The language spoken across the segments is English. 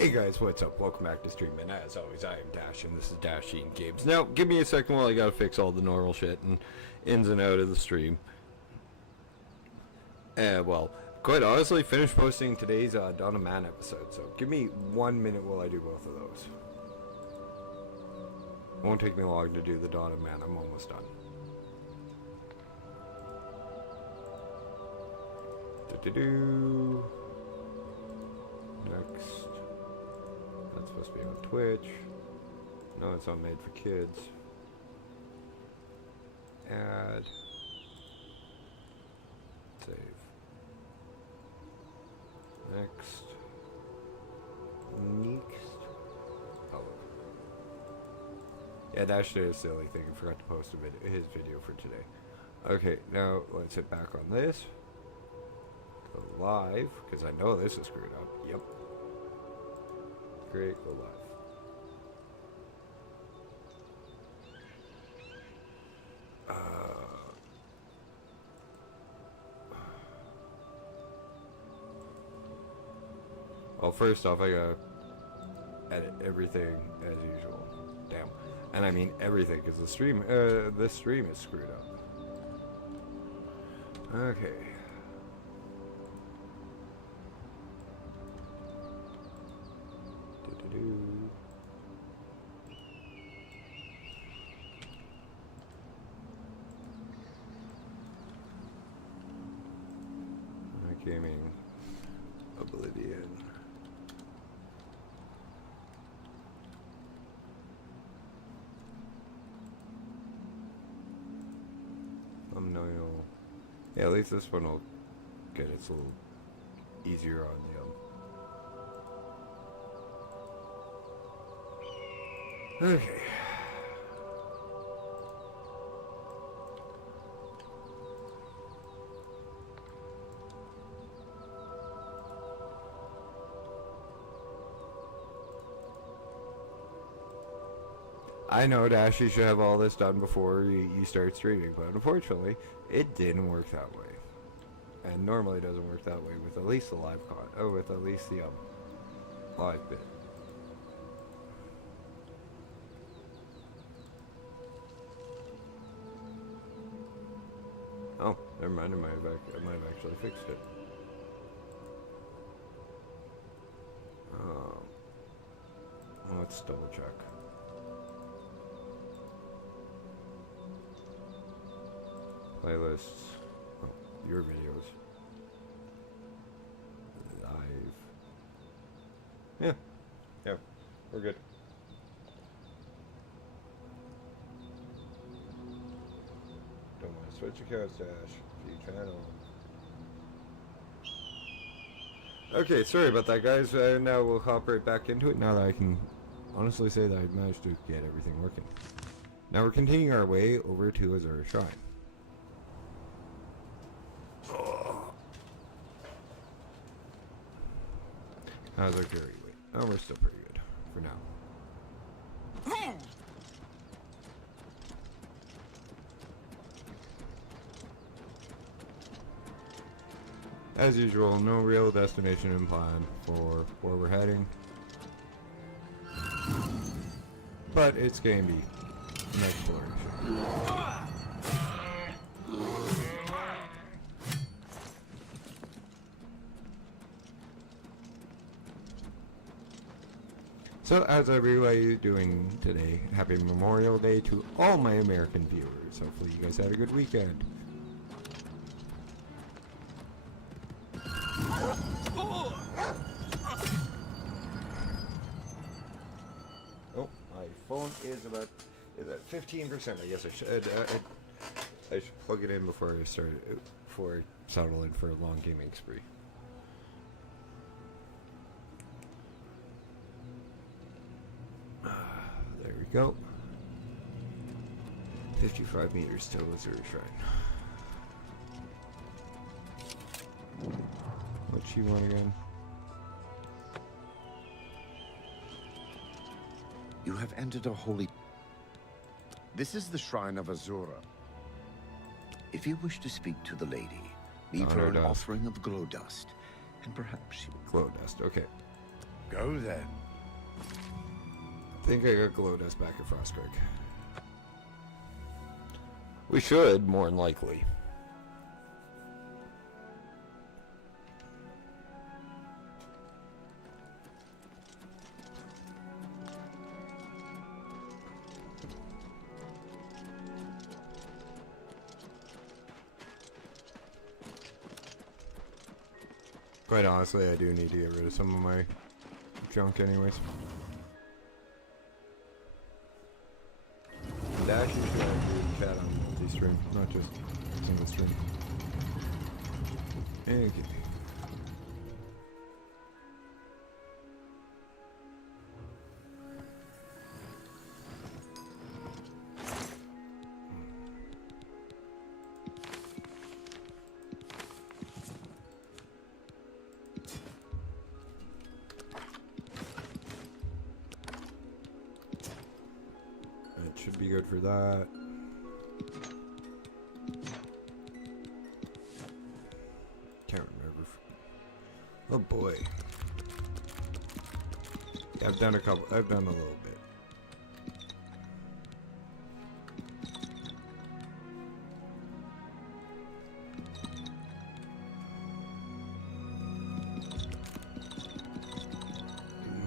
Hey guys, what's up? Welcome back to stream, and as always, I am Dash, and this is Dashing Games. Now, give me a second while I gotta fix all the normal shit and ins and out of the stream. Well, quite honestly, finished posting today's Dawn of Man episode, so give me 1 minute while I do both of those. It won't take me long to do the Dawn of Man, I'm almost done. Next. That's supposed to be on Twitch. No, it's on Made for Kids. Add. Save. Next. Oh. Yeah, Dash did a silly thing. I forgot to post his video for today. Okay, now let's hit back on this. Go live, because I know this is screwed up. Yep. Great, go live. Well, first off, I gotta edit everything as usual. Damn. And I mean everything, because this stream is screwed up. Okay. Gaming, Oblivion. Thumbnail. Yeah, at least this one will get it's a little easier on the Okay. I know, Dash, you should have all this done before you start streaming, but unfortunately, it didn't work that way. And normally it doesn't work that way with at least the live with at least the live bit. Oh, never mind, I might have actually fixed it. Let's double check. Playlists. Oh, your videos. Live. Yeah, we're good. Don't want to switch accounts, Dash. View channel. Okay, sorry about that, guys. Now we'll hop right back into it. Now that I can honestly say that I managed to get everything working. Now we're continuing our way over to Azura Shrine. How's our carry weight? Oh, we're still pretty good for now. As usual, no real destination in plan for where we're heading. But it's going to be an exploration. So, how's everybody doing today? Happy Memorial Day to all my American viewers. Hopefully you guys had a good weekend. Oh, my phone is at 15%. I guess I should plug it in before I settle in for a long gaming spree. There we go. 55 meters till Azura Shrine. What'd she want again? You have entered a holy... This is the Shrine of Azura. If you wish to speak to the lady, leave her an offering of glow dust, and perhaps she will... Glow dust, okay. Go then. I think I got glow dust back at Frost Creek. We should, more than likely. Quite honestly, I do need to get rid of some of my junk anyways. Dash usually I do chat on multi-stream, not just single stream. Okay. Should be good for that. Can't remember. Oh boy. Yeah, I've done a little bit.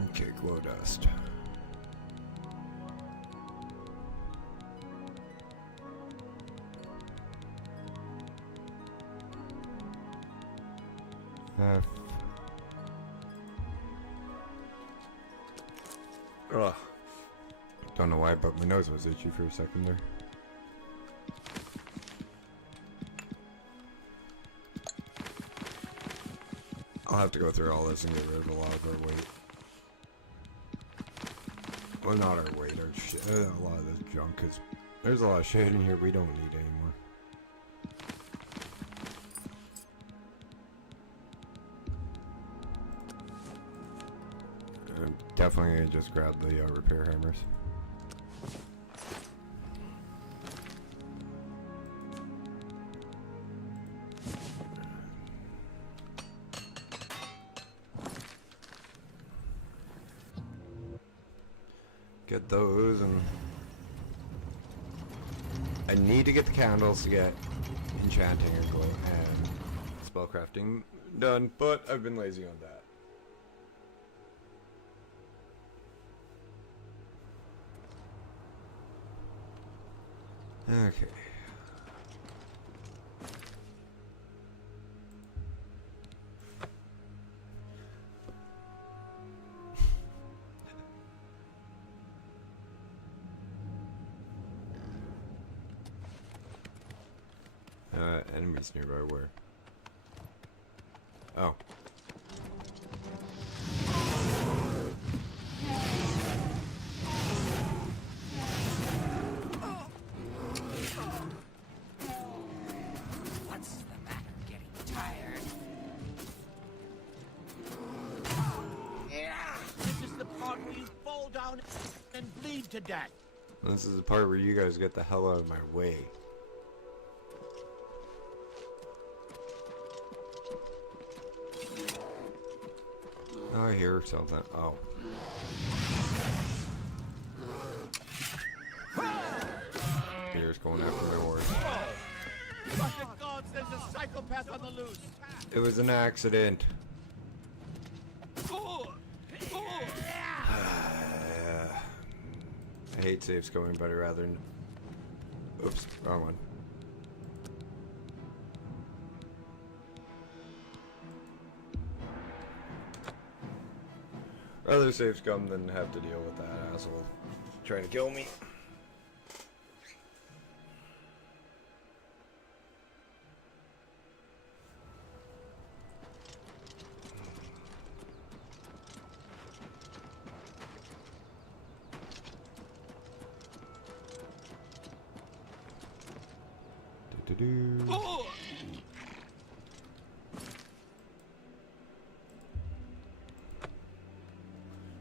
Okay, glow dust. Ugh. Don't know why, but my nose was itchy for a second there. I'll have to go through all this and get rid of a lot of our weight. Well, not our weight, our shit. A lot of this junk is... There's a lot of shit in here we don't need anymore. I'm definitely gonna just grab the repair hammers. Get those, and I need to get the candles to get enchanting and glow and spellcrafting done, but I've been lazy on that. Okay. Enemies nearby where? Oh. What's the matter? Getting tired? This is the part where you fall down and bleed to death. This is the part where you guys get the hell out of my way. Oh, I hear something. Oh. Peter's going after my horse. Fucking gods, there's a psychopath on the loose. It was an accident. I hate saves going better rather than... Oops, wrong one. Rather saves come than have to deal with that asshole trying to kill me.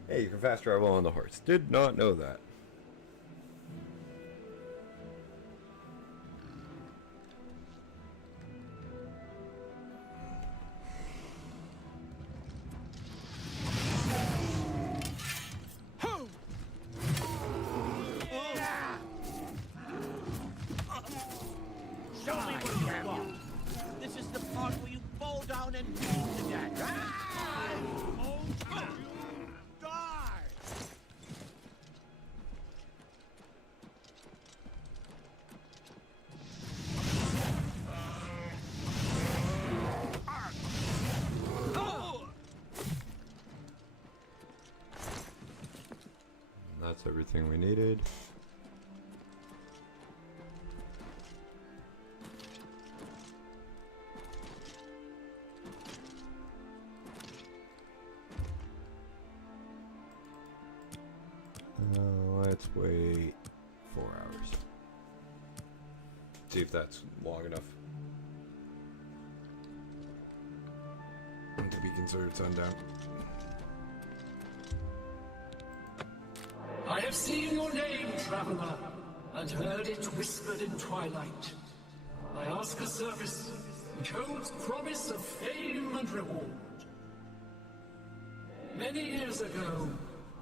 Hey, you can fast travel on the horse. Did not know that. down and bleed to death. Ah! Won't you die? That's everything we needed. Let's wait 4 hours. See if that's long enough to be considered sundown. I have seen your name, traveler, and heard it whispered in twilight. I ask a service which holds promise of fame and reward. Many years ago,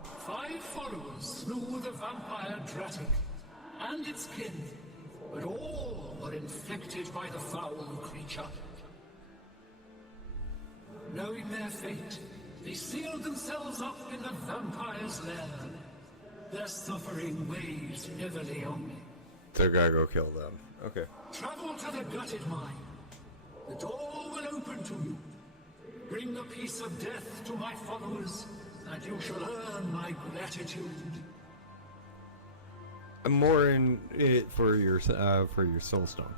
5 followers slew the vampire Dratic and its kin, but all were infected by the foul creature. Knowing their fate, they sealed themselves up in the vampire's lair. Their suffering weighs heavily on me. So I gotta go kill them. Okay. Travel to the gutted mine. The door will open to you. Bring the piece of death to my followers, and you shall earn my gratitude. I'm more in it for your soulstone.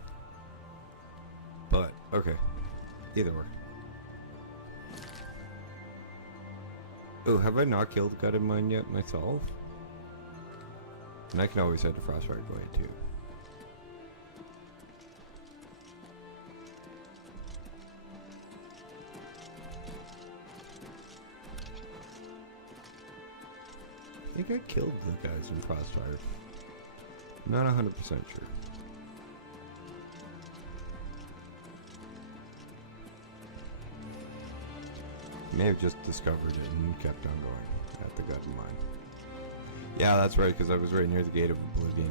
But okay, either way. Oh, have I not killed gutted mine yet myself? And I can always head to Frostfire Glade too. I think I killed the guys in Frostfire. Not 100% sure. May have just discovered it and kept on going at the gutted mine. Yeah, that's right, because I was right near the gate of Oblivion,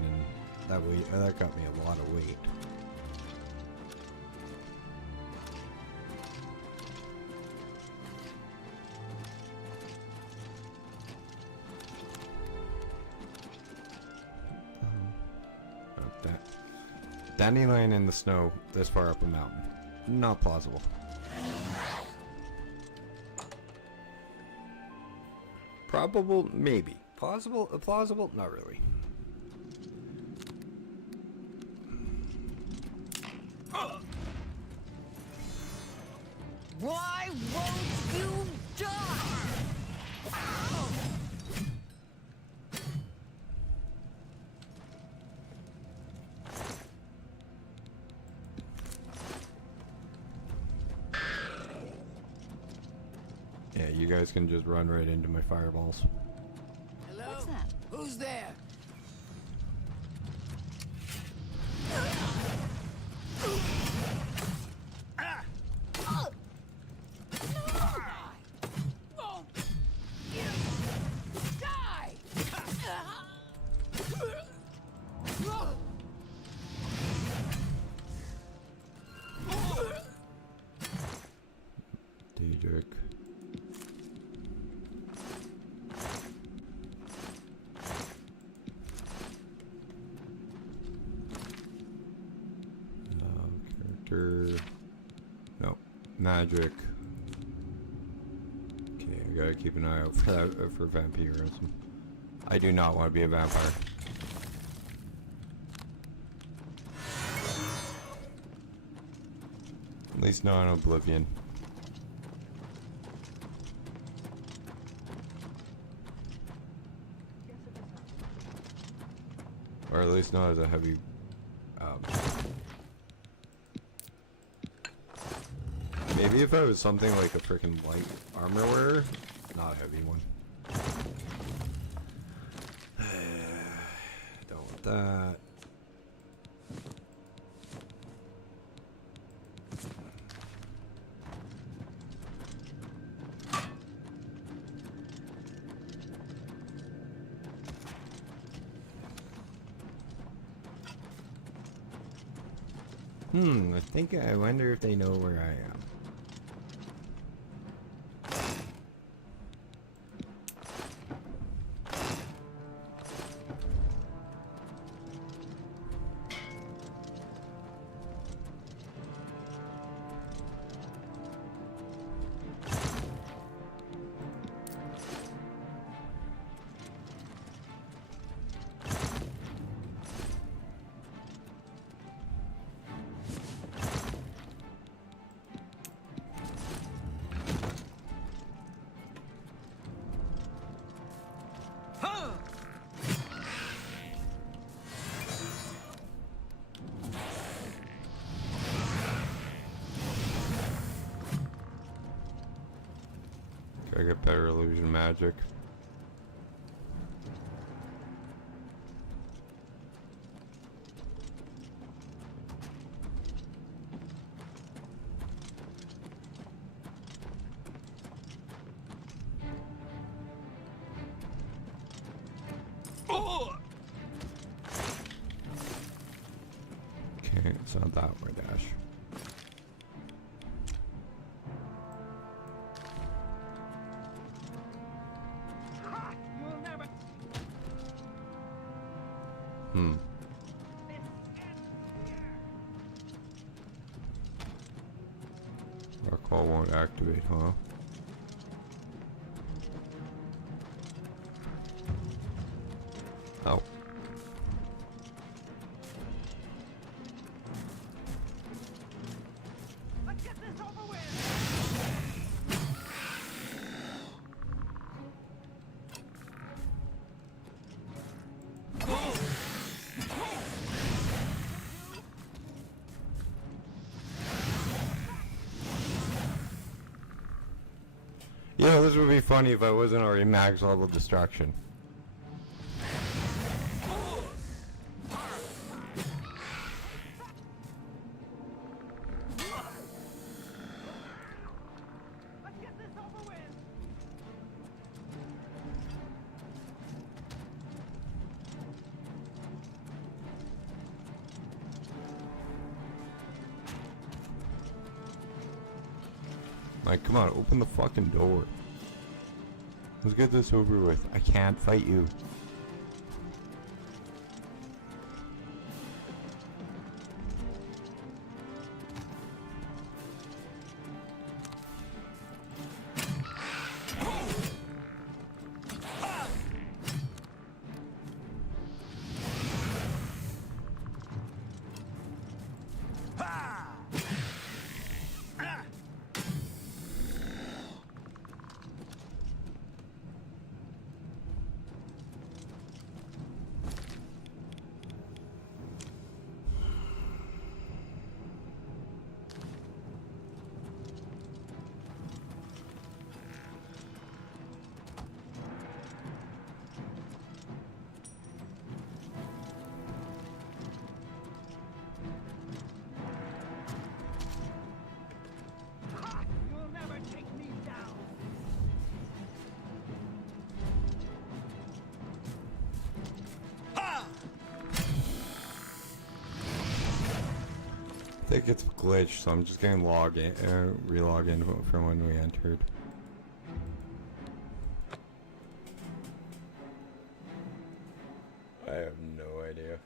and that got me a lot of weight. Dandelion in the snow this far up a mountain. Not plausible. Probable, maybe. Plausible, not really. Why won't you die? Yeah, you guys can just run right into my fireballs. Hello? What's that? Who's there? Daedric. Character. No. Magic. Okay, I gotta keep an eye out for that for vampirism. I do not want to be a vampire. At least not on Oblivion. Or at least not as a heavy maybe if I was something like a freaking light armor wearer, not a heavy one. Don't want that. I wonder if they know where I am. Try to get better illusion magic. Okay, it's not that way, Dash. You'll never. Hmm. Rock wall won't activate, huh? Oh. Let's get this over with. You know, this would be funny if I wasn't already max level destruction. Let's get this over with. Like, come on, open the fucking door. Let's get this over with. I can't fight you. You'll never take me down. I think it's glitched, so I'm just gonna relog in from when we entered. I have no idea.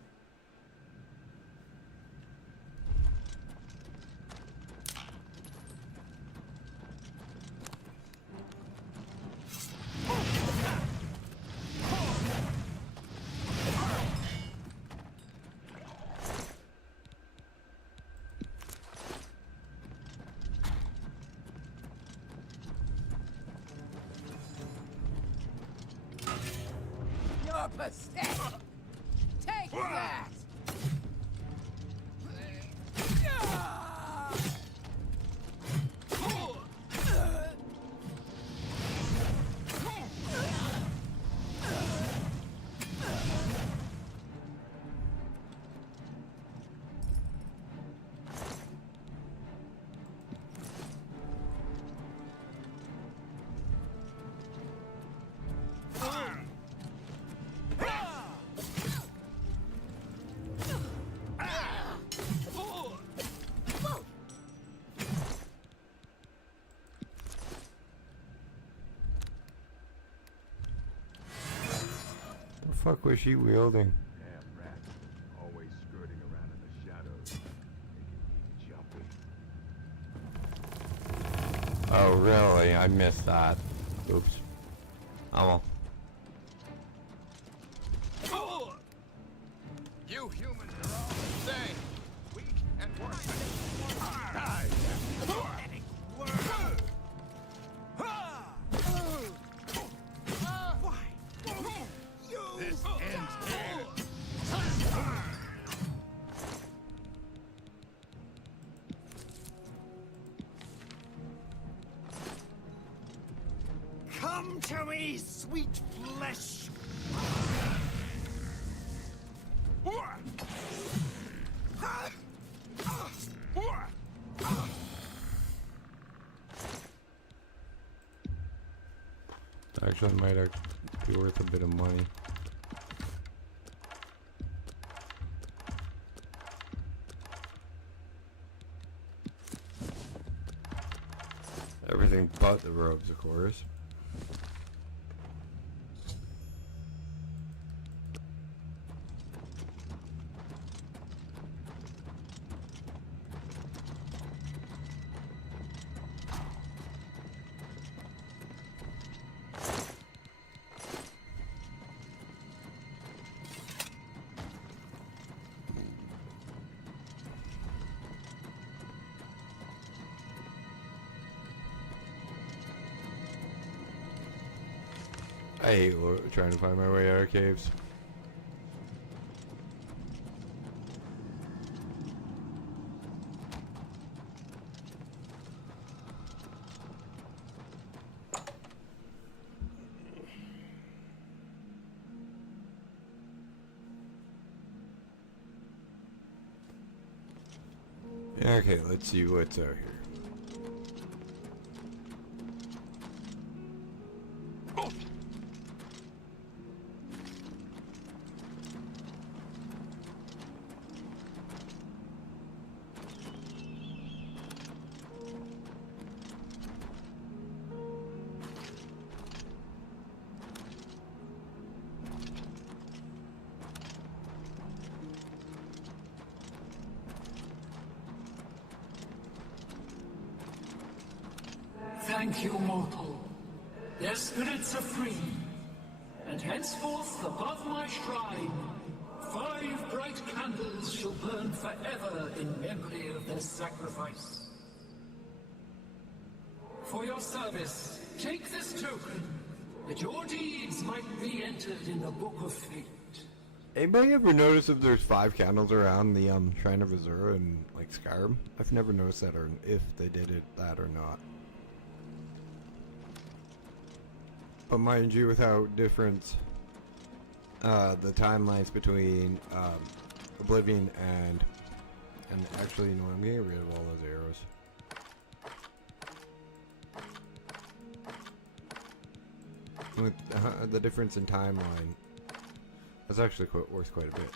You're pathetic! Take that! What the fuck was she wielding? Damn rats, always skirting around in the shadows, making me jumpy. Oh, really? I missed that. Oops. Oh well. You humans are all the same! Weak and worthless! Die! Pathetic worm! This ends here! Come to me, sweet flesh! Actually, might be worth a bit of money. Everything but the robes, of course. I hate trying to find my way out of caves. Okay, let's see what's out here. Thank you, mortal. Their spirits are free, and henceforth above my shrine, 5 bright candles shall burn forever in memory of their sacrifice. For your service, take this token, that your deeds might be entered in the Book of Fate. Anybody ever notice if there's 5 candles around the Shrine of Azura in like Skyrim? I've never noticed that, or if they did that or not. But mind you, with how different the timelines between Oblivion and actually, you know, I'm getting rid of all those arrows. With the difference in timeline, that's actually worth quite a bit.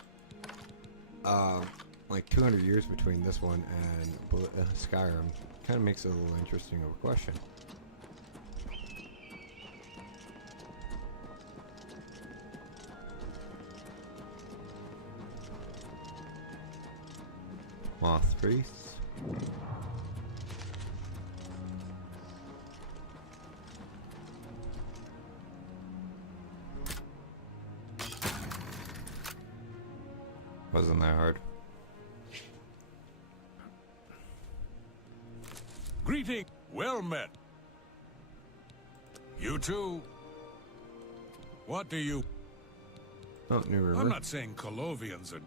Like 200 years between this one and Skyrim kind of makes it a little interesting of a question. Moth priests. Wasn't that hard. Greeting. Well met. You too. What do you... Oh, new river. I'm not saying Colovians are...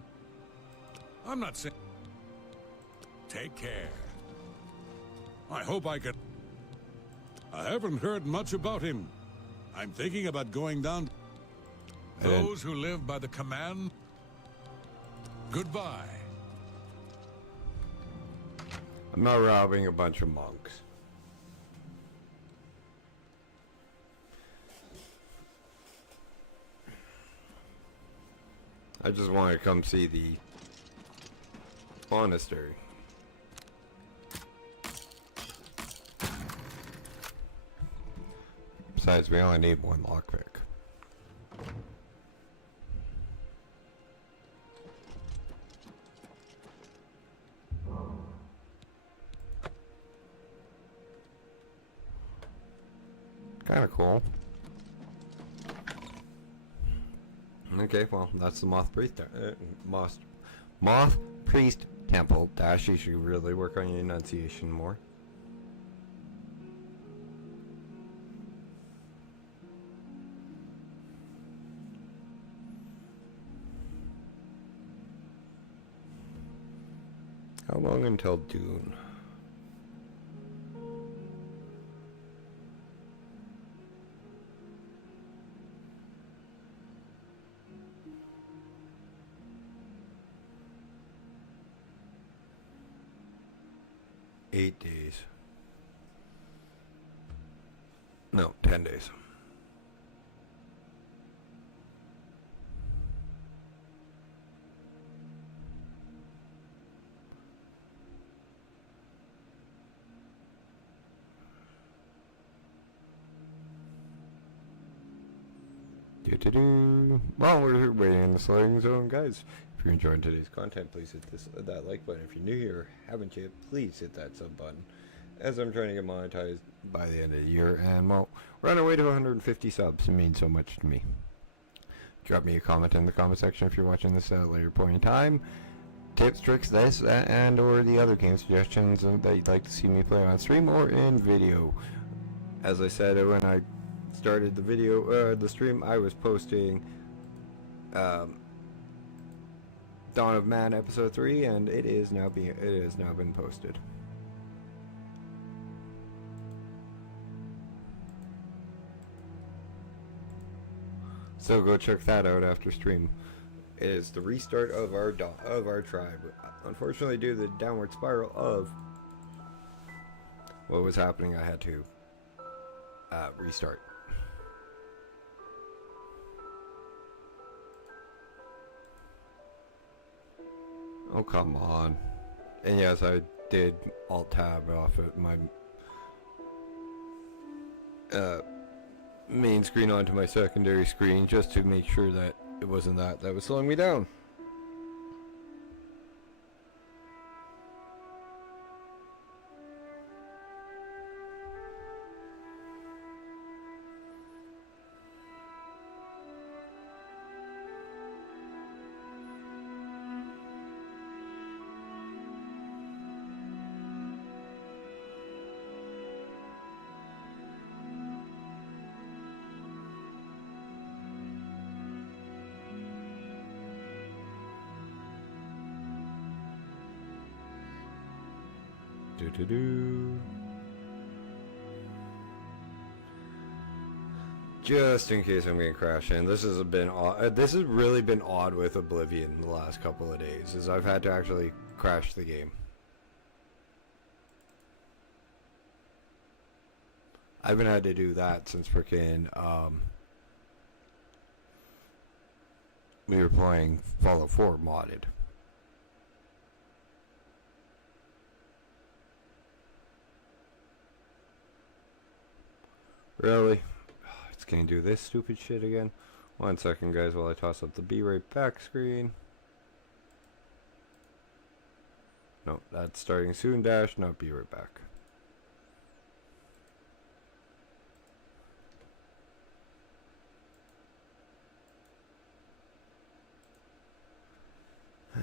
I'm not saying... Take care. I hope I can... I haven't heard much about him. I'm thinking about going down... Those who live by the command... Goodbye. I'm not robbing a bunch of monks. I just want to come see the monastery. Besides, we only need 1 lockpick. Kind of cool. Okay, well, that's the Moth Priest. Moth Priest Temple. Dash, you should really work on your enunciation more. How long until Dune? 8 days. No, 10 days. While we're waiting in the slowing zone, guys, if you're enjoying today's content, please hit that like button. If you're new here, haven't yet, please hit that sub button, as I'm trying to get monetized by the end of the year. And well, we're on our way to 150 subs. It means so much to me. Drop me a comment in the comment section if you're watching this at a later point in time. Tips, tricks, this, and or the other game suggestions that you'd like to see me play on stream or in video. As I said when I started the video, the stream, I was posting Dawn of Man episode 3, and it has now been posted. So go check that out after stream. It is the restart of our tribe. Unfortunately, due to the downward spiral of what was happening, I had to restart. Oh, come on. And yes, I did alt-tab off of my main screen onto my secondary screen just to make sure that it wasn't that was slowing me down. Just in case I'm gonna crash in, this has been odd. This has really been odd with Oblivion the last couple of days, is I've had to actually crash the game. I haven't had to do that since frickin' we were playing Fallout 4 modded. Really? It's gonna do this stupid shit again? 1 second, guys, while I toss up the be right back screen. No, that's starting soon dash, not be right back.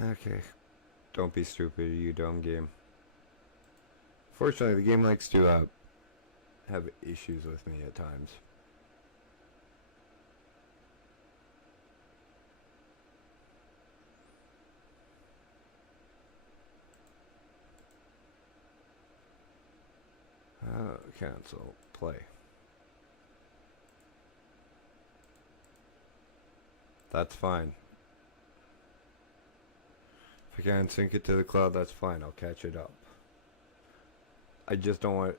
Okay. Don't be stupid, you dumb game. Fortunately, the game likes to have issues with me at times. Cancel. Play. That's fine. If I can't sync it to the cloud, that's fine. I'll catch it up. I just don't want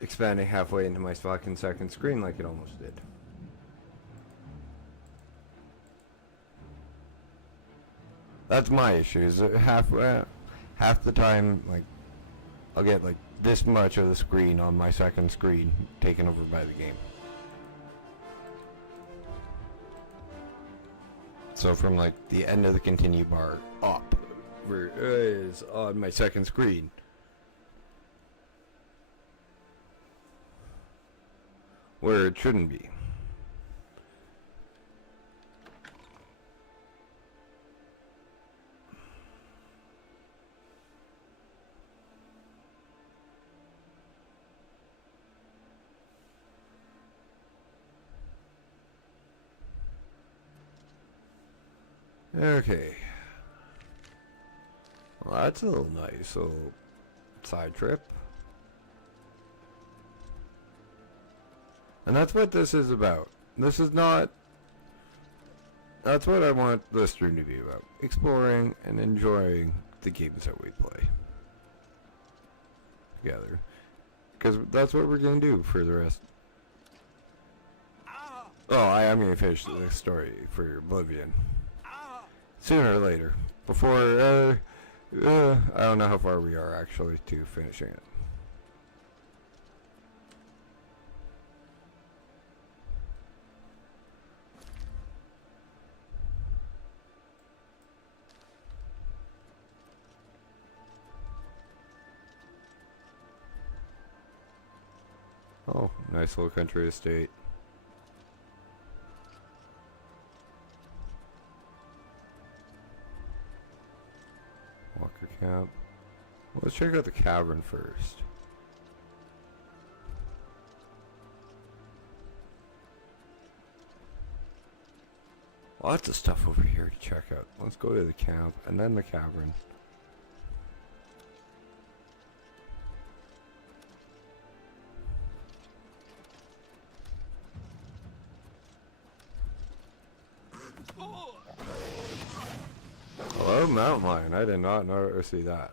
expanding halfway into my fucking second screen like it almost did. That's my issue. Is that half the time, like, I'll get like this much of the screen on my second screen taken over by the game. So from like the end of the continue bar up, where it is on my second screen. Where it shouldn't be. Okay. Well, that's a little nice little side trip. And that's what this is about. This is not... That's what I want this stream to be about. Exploring and enjoying the games that we play together. Because that's what we're going to do for the rest. Oh, I am going to finish the story for Oblivion. Sooner or later. Before, I don't know how far we are actually to finishing it. Oh, nice little country estate. Walker camp. Well, let's check out the cavern first. Lots of stuff over here to check out. Let's go to the camp and then the cavern. Hello, mountain lion. I did not know or see that.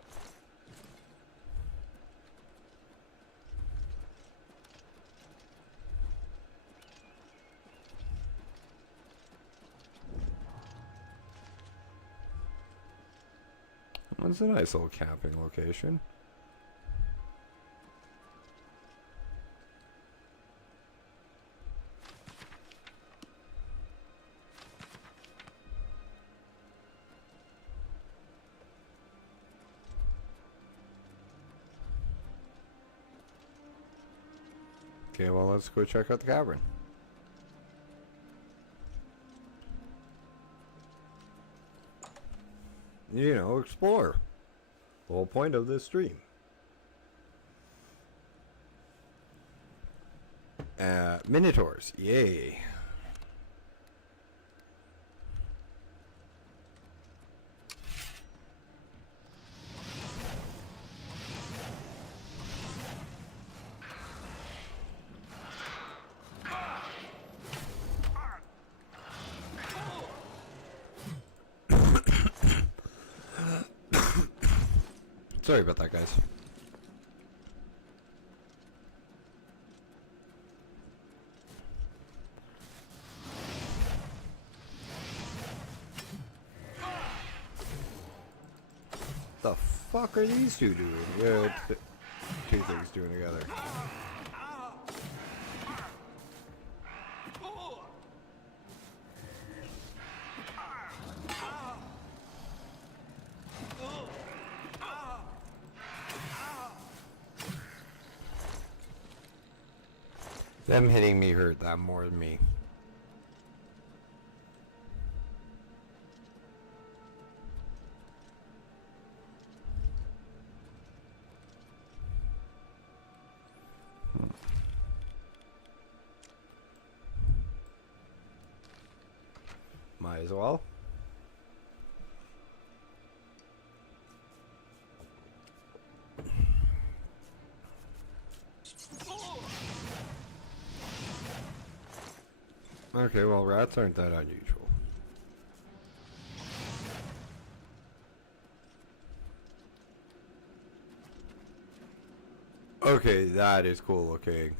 It's a nice little camping location. Okay, well, let's go check out the cavern. You know, explore. The whole point of this stream. Minotaurs, yay. Sorry about that, guys. The fuck are these two doing? Two things doing together. Them hitting me hurt that more than me. Might as well. Okay, well, rats aren't that unusual. Okay, that is cool looking.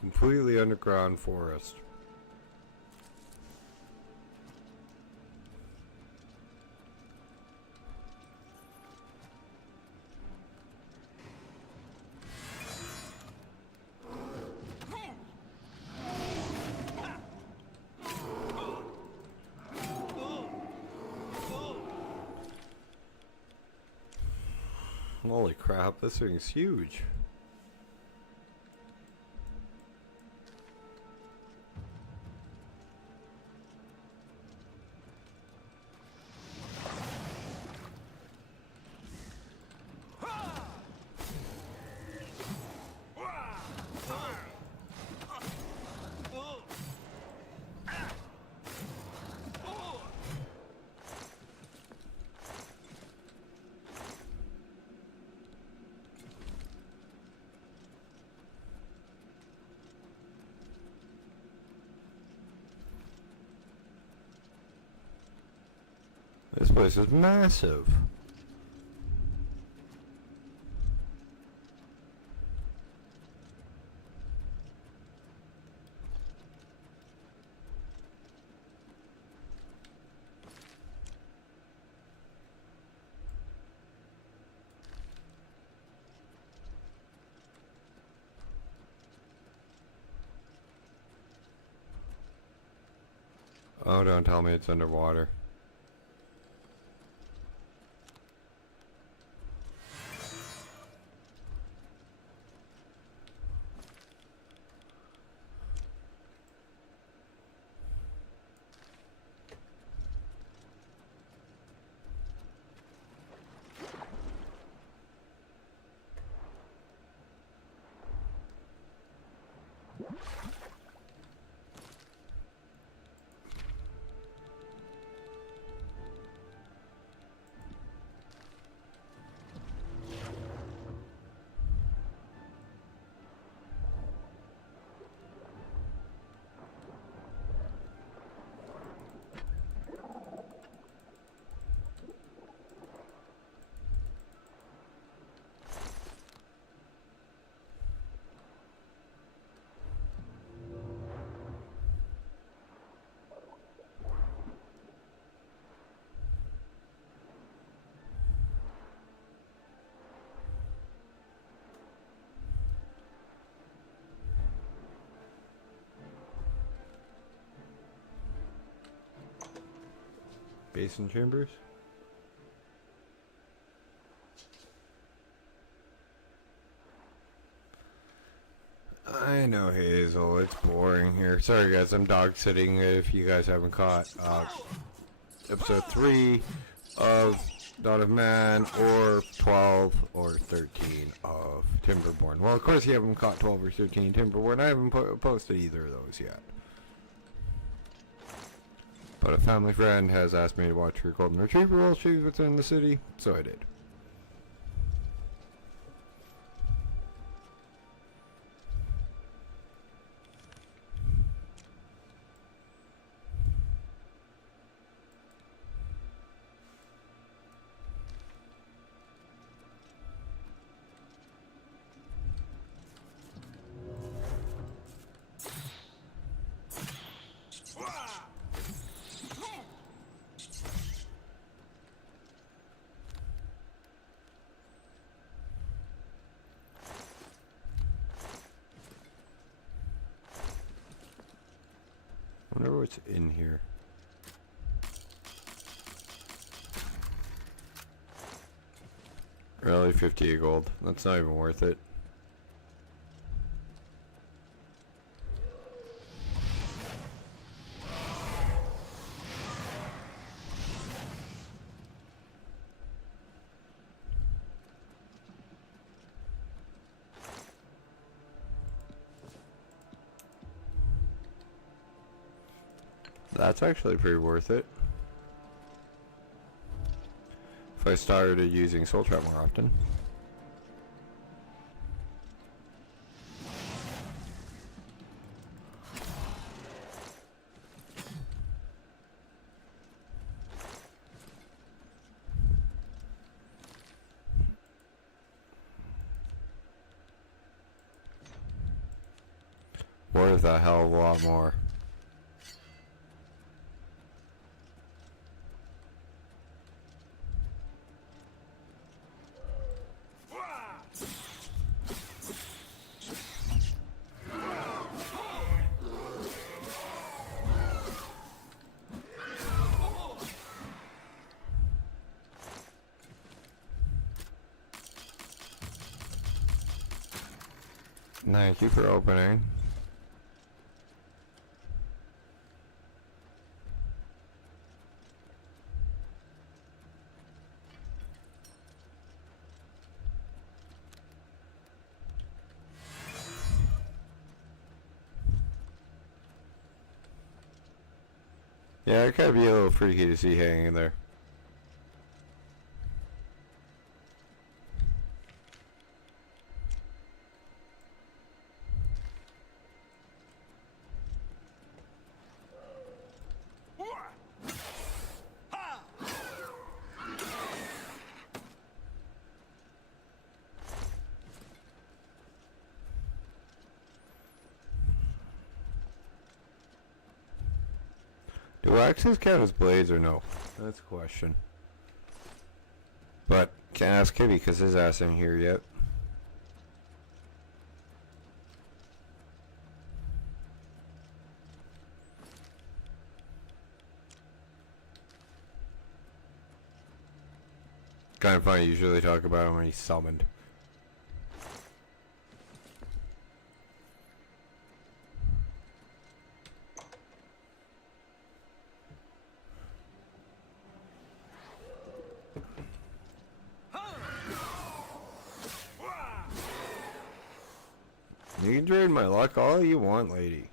Completely underground forest. Holy crap, this thing's huge. This place is massive. Oh, don't tell me it's underwater. Basin chambers? I know, Hazel, it's boring here. Sorry guys, I'm dog sitting if you guys haven't caught episode 3 of Dawn of Man or 12 or 13 of Timberborn. Well, of course you haven't caught 12 or 13 Timberborn. I haven't posted either of those yet. But a family friend has asked me to watch her Golden Retriever while she was in the city, so I did. I wonder what's in here. Really, 50 gold. That's not even worth it. That's actually pretty worth it. If I started using Soul Trap more often. Worth a hell of a lot more. Thank you for opening. Yeah, it could be a little freaky to see hanging there. Do axes count as blades or no? That's a question. But can't ask Kitty because his ass ain't here yet. Kind of funny, you usually talk about him when he's summoned. You can trade my luck all you want, lady.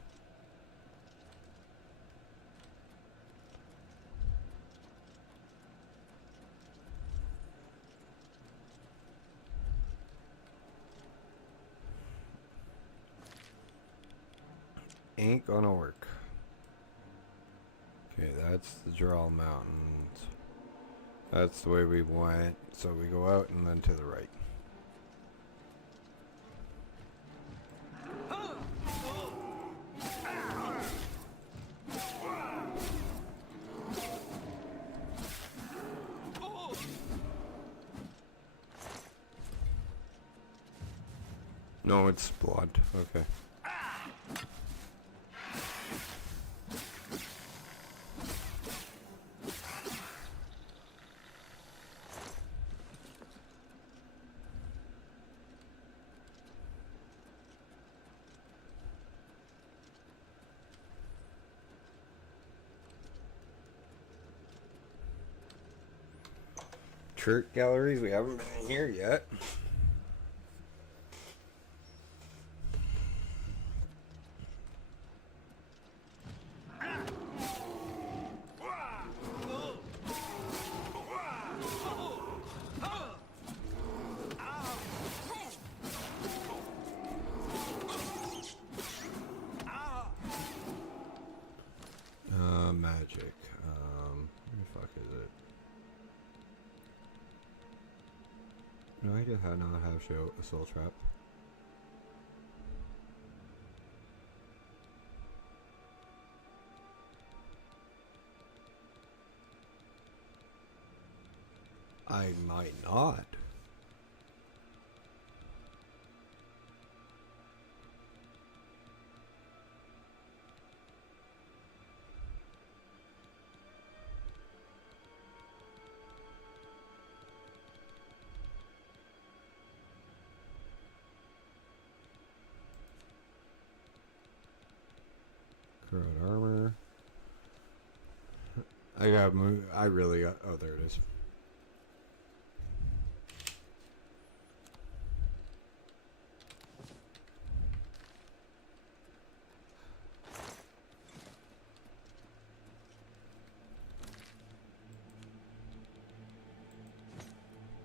Ain't gonna work. Okay, that's the Jral Mountains. That's the way we went. So we go out and then to the right. No, it's blood. Okay. Church galleries, we haven't been in here yet. Magic. Where the fuck is it? No idea how not have show a soul trap. I might not. Corrode armor. I gotta move. I really got. Oh, there it is.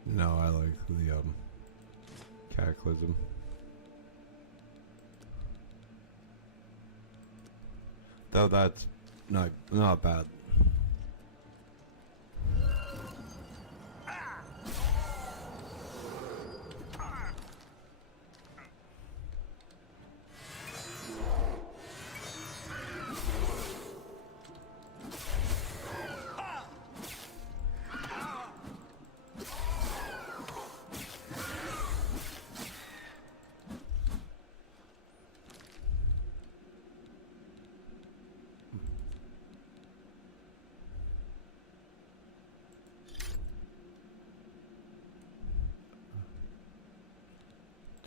No, I like the cataclysm. Though that's not bad.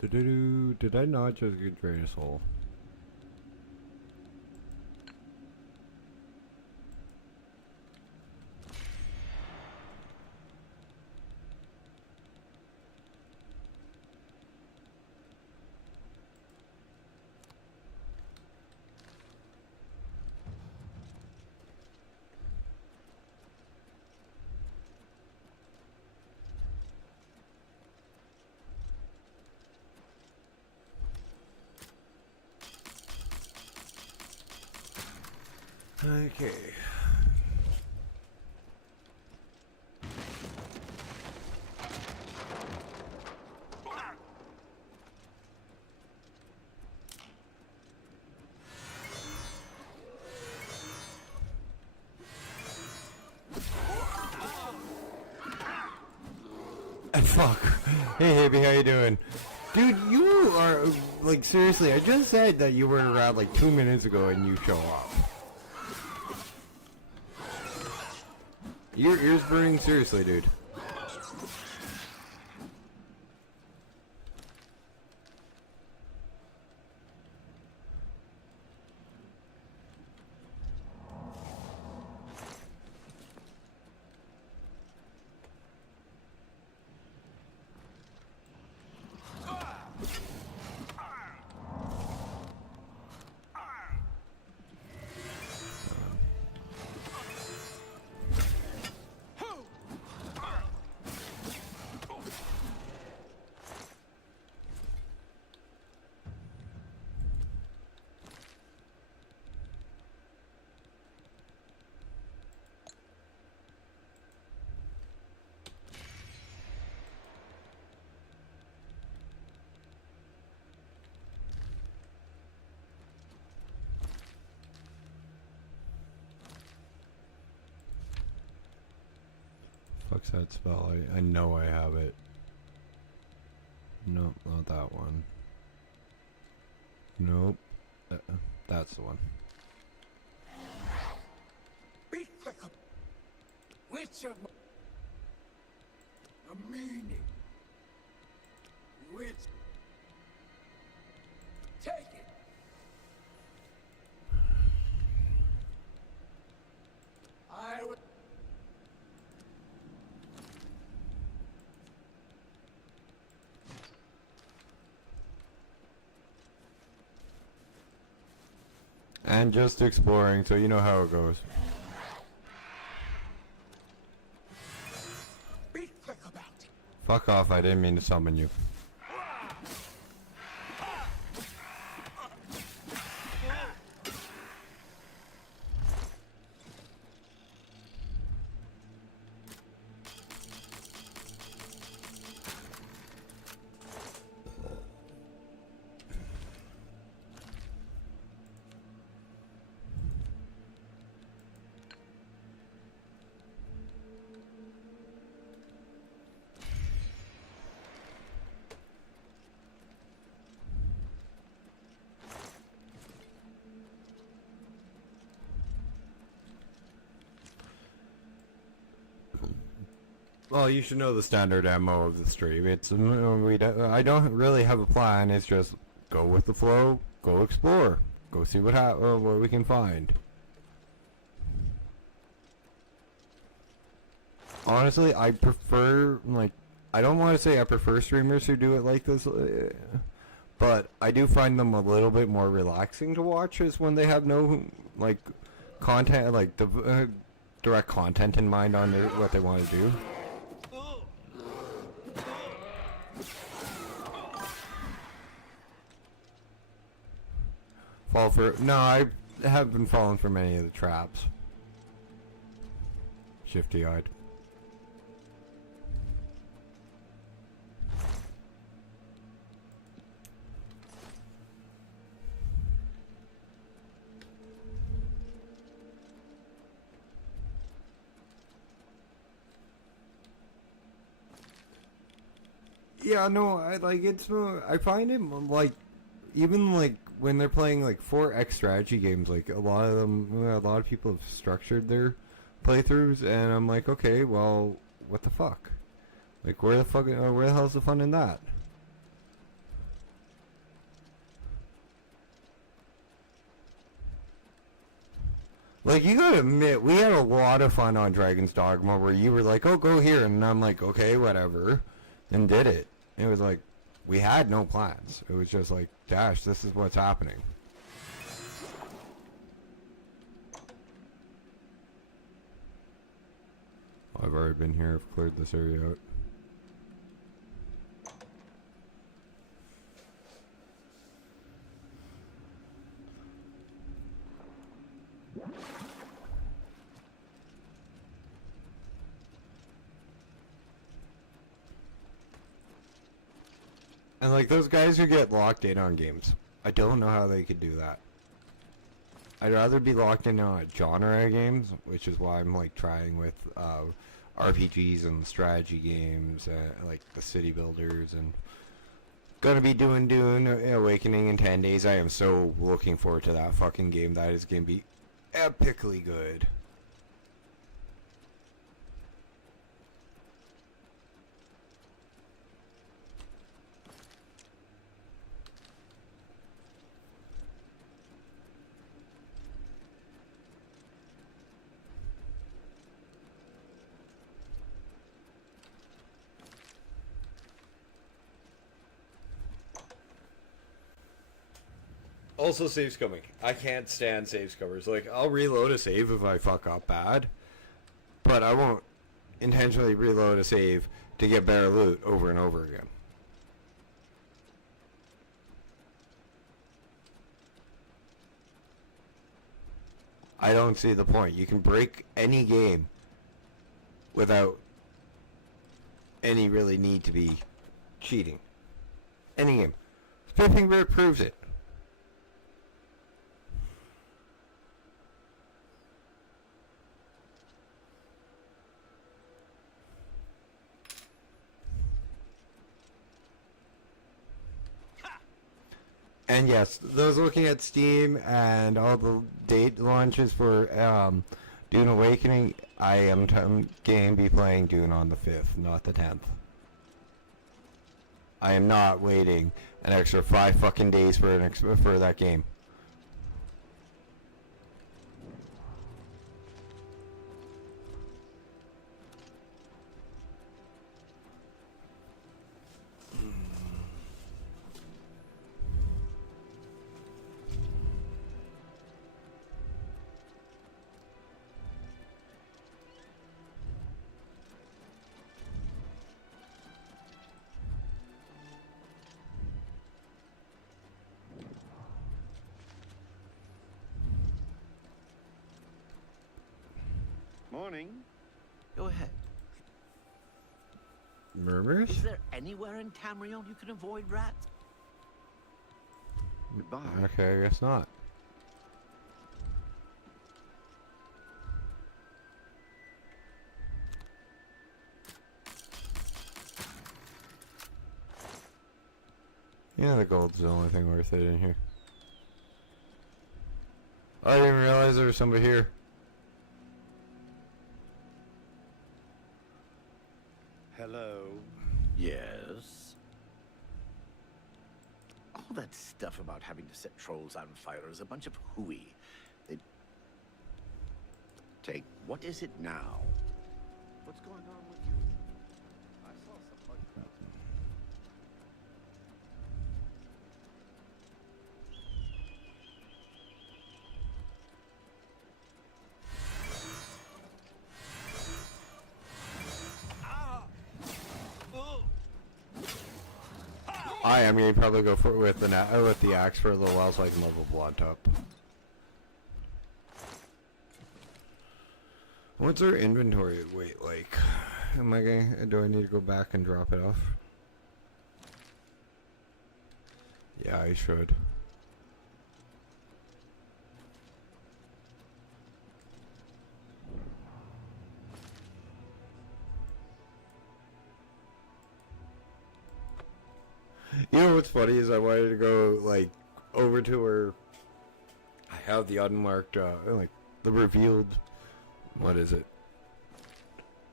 Did I not just get drain a soul? Okay. Fuck. Hey, Hippie, how you doing? Dude, you are, like, seriously, I just said that you were around, like, 2 minutes ago and you show up. Your ears burning? Seriously, dude. Fuck's that spell? I know I have it. Nope, not that one. Nope. That's the one. Be quick. Which of the meaning? Which? Take it. I will. And just exploring, so you know how it goes. Be quick about it. Fuck off, I didn't mean to summon you. Well, you should know the standard MO of the stream. It's I don't really have a plan. It's just go with the flow, go explore, go see what we can find. Honestly, I prefer, like, I don't want to say I prefer streamers who do it like this, but I do find them a little bit more relaxing to watch is when they have no, like, content, like, the direct content in mind on what they want to do. No, I haven't been falling for many of the traps. Shifty-eyed. Yeah, no, I like it's. I find it like, even like when they're playing like 4X strategy games, like a lot of people have structured their playthroughs, and I'm like, okay, well, what the fuck? Like, where the hell's the fun in that? Like, you gotta admit, we had a lot of fun on Dragon's Dogma where you were like, oh, go here, and I'm like, okay, whatever, and did it. It was like, we had no plans. It was just like, Dash, this is what's happening. I've already been here, I've cleared this area out. And like those guys who get locked in on games, I don't know how they could do that. I'd rather be locked in on a genre of games, which is why I'm like trying with RPGs and strategy games, like the city builders, and gonna be doing Dune Awakening in 10 days. I am so looking forward to that fucking game. That is gonna be epically good. Also, saves coming. I can't stand saves covers. Like, I'll reload a save if I fuck up bad, but I won't intentionally reload a save to get better loot over and over again. I don't see the point. You can break any game without any really need to be cheating. Any game. Spiffing Bear proves it. And yes, those looking at Steam and all the date launches for Dune Awakening, I am going to be playing Dune on the 5th, not the 10th. I am not waiting an extra 5 fucking days for that game. Morning. Go ahead. Murmurs? Is there anywhere in Tamriel you can avoid rats? Goodbye. Okay, I guess not. Yeah, the gold's the only thing worth it in here. I didn't even realize there was somebody here. Hello. Yes. All that stuff about having to set trolls on fire is a bunch of hooey. They take. What is it now? What's going on with you? I saw some bug crowds. I mean, probably go for with the axe for a little while so I can level Blood up. What's our inventory weight like? Do I need to go back and drop it off? Yeah, I should. You know what's funny is I wanted to go like over to where I have the unmarked like the revealed, what is it?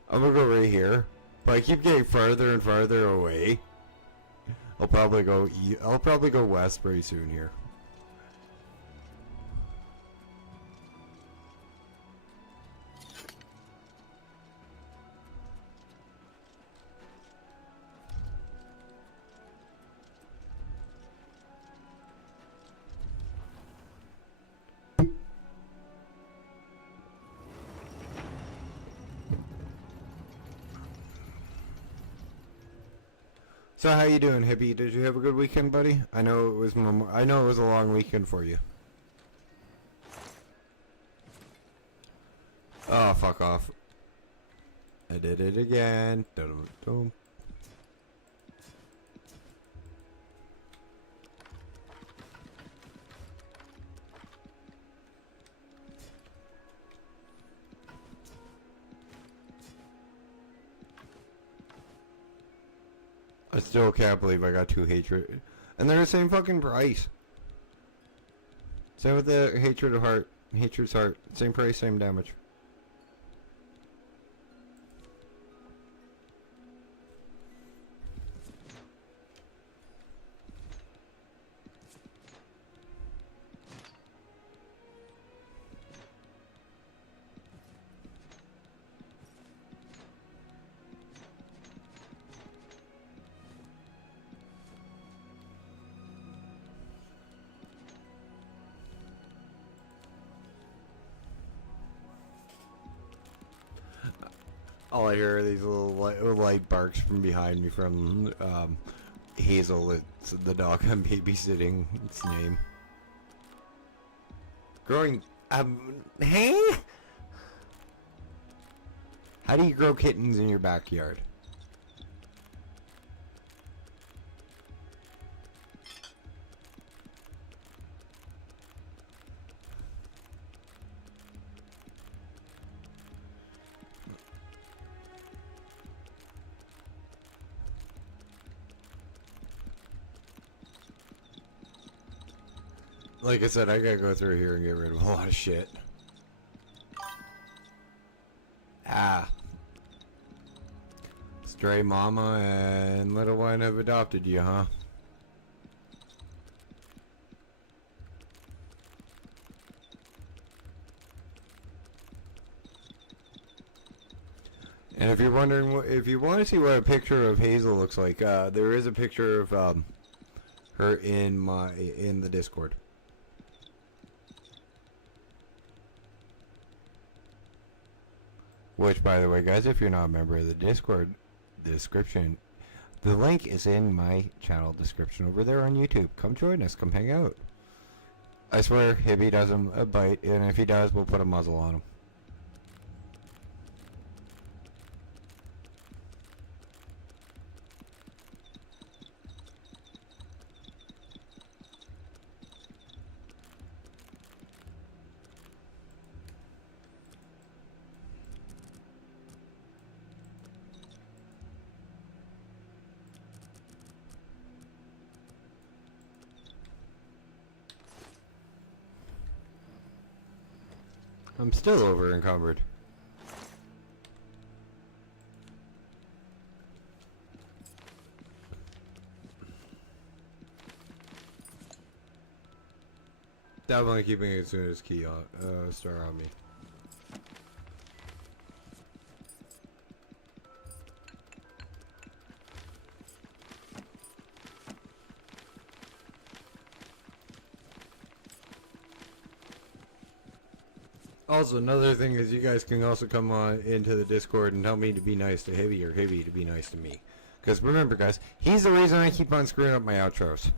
I'm gonna go right here, but I keep getting farther and farther away. I'll probably go west very soon here. So how you doing, Hippie? Did you have a good weekend, buddy? I know it was a long weekend for you. Oh, fuck off. I did it again. Dum-dum-dum. I still can't believe I got 2 hatred. And they're the same fucking price. Same with the hatred of heart. Hatred's heart. Same price, same damage. All I hear are these little light barks from behind me from Hazel. It's the dog I'm babysitting. Its name. Growing. Hey? How do you grow kittens in your backyard? Like I said, I gotta go through here and get rid of a lot of shit. Ah. Stray mama and little one have adopted you, huh? And if you're wondering, if you want to see what a picture of Hazel looks like, there is a picture of her in the Discord. Which, by the way, guys, if you're not a member of the Discord description, the link is in my channel description over there on YouTube. Come join us. Come hang out. I swear, Hibby doesn't bite, and if he does, we'll put a muzzle on him. I'm still over encumbered. Definitely keeping it as soon as key on star on me. Also, another thing is you guys can also come on into the Discord and tell me to be nice to Hibby or Hibby to be nice to me. Because remember, guys, he's the reason I keep on screwing up my outros.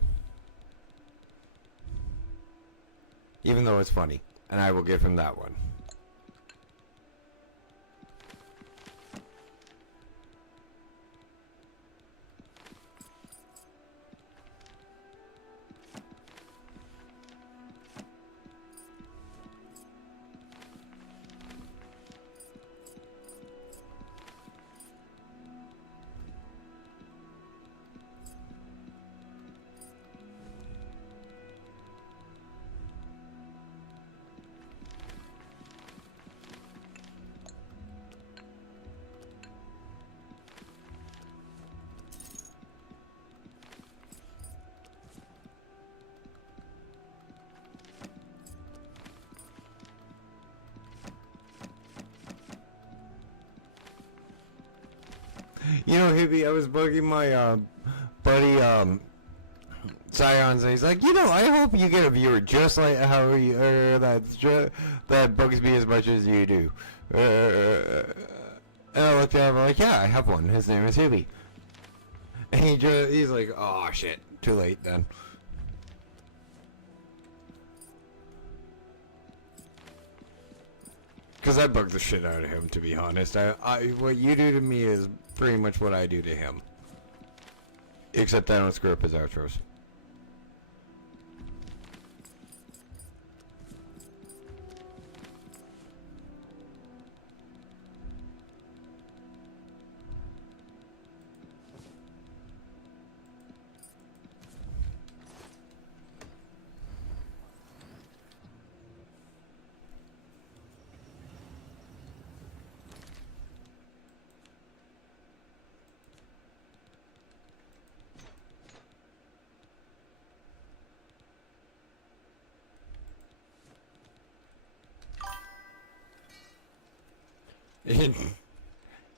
Even though it's funny. And I will give him that one. You know, Hippie, I was bugging my buddy Scions, and he's like, you know, I hope you get a viewer just like how you that bugs me as much as you do. And I looked at him, I'm like, yeah, I have one. His name is Hippie. And he's like, oh shit, too late then. Because I bug the shit out of him, to be honest. What you do to me is pretty much what I do to him. Except I don't screw up his outros.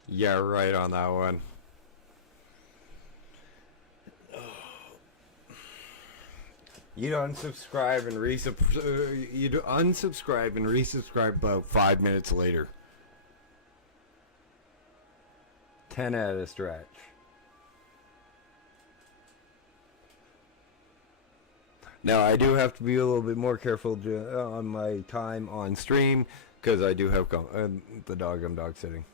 Yeah, right on that one. You'd unsubscribe and resubscribe about 5 minutes later. 10 at a stretch. Now I do have to be a little bit more careful on my time on stream because I do have the dog I'm dog sitting.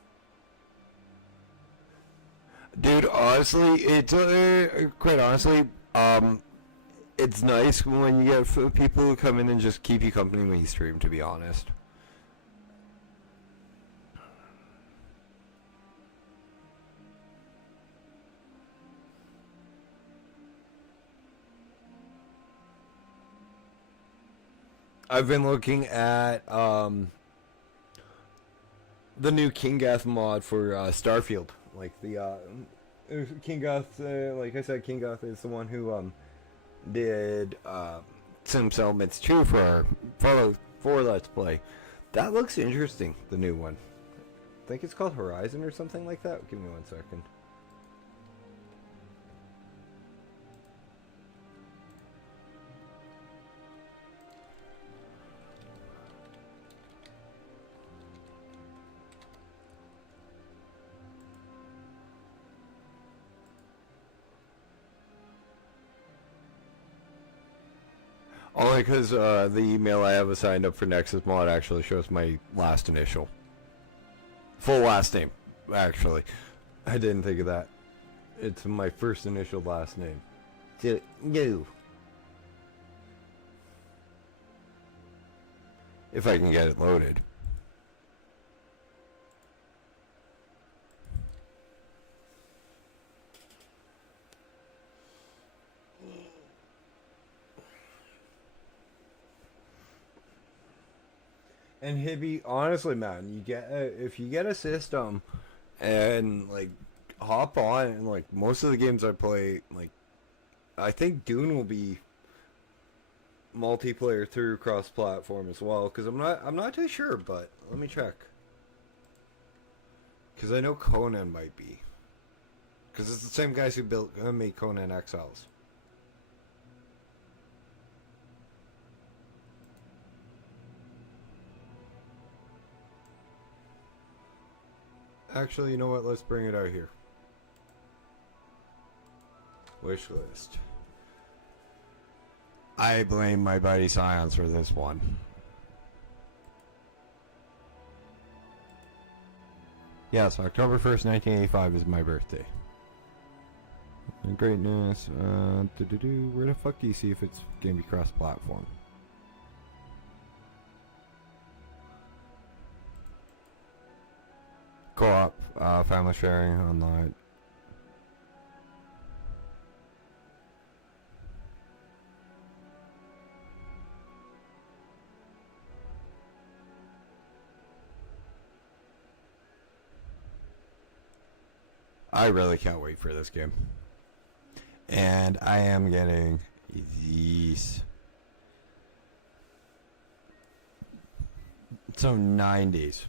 Dude, honestly, it's quite honestly, it's nice when you get people who come in and just keep you company when you stream, to be honest. I've been looking at the new Kingath mod for Starfield. Like the Kingath, like I said, Kingath is the one who did Sim Settlements 2 for Let's Play. That looks interesting, the new one. I think it's called Horizon or something like that. Give me 1 second. Only because the email I have assigned up for Nexus Mod actually shows my last initial. Full last name, actually. I didn't think of that. It's my first initial last name. No. If I can get it loaded. And Hibby, honestly, man, you get if you get a system and like hop on and like most of the games I play, like I think Dune will be multiplayer through cross-platform as well. Because I'm not too sure, but let me check. Because I know Conan might be. Because it's the same guys who made Conan Exiles. Actually, you know what? Let's bring it out here. Wish list. I blame my buddy Scions for this one. Yes, October 1st, 1985 is my birthday. Greatness. Where the fuck do you see if it's gonna be cross-platform? Co-op, family sharing, online. I really can't wait for this game. And I am getting these. So 90s.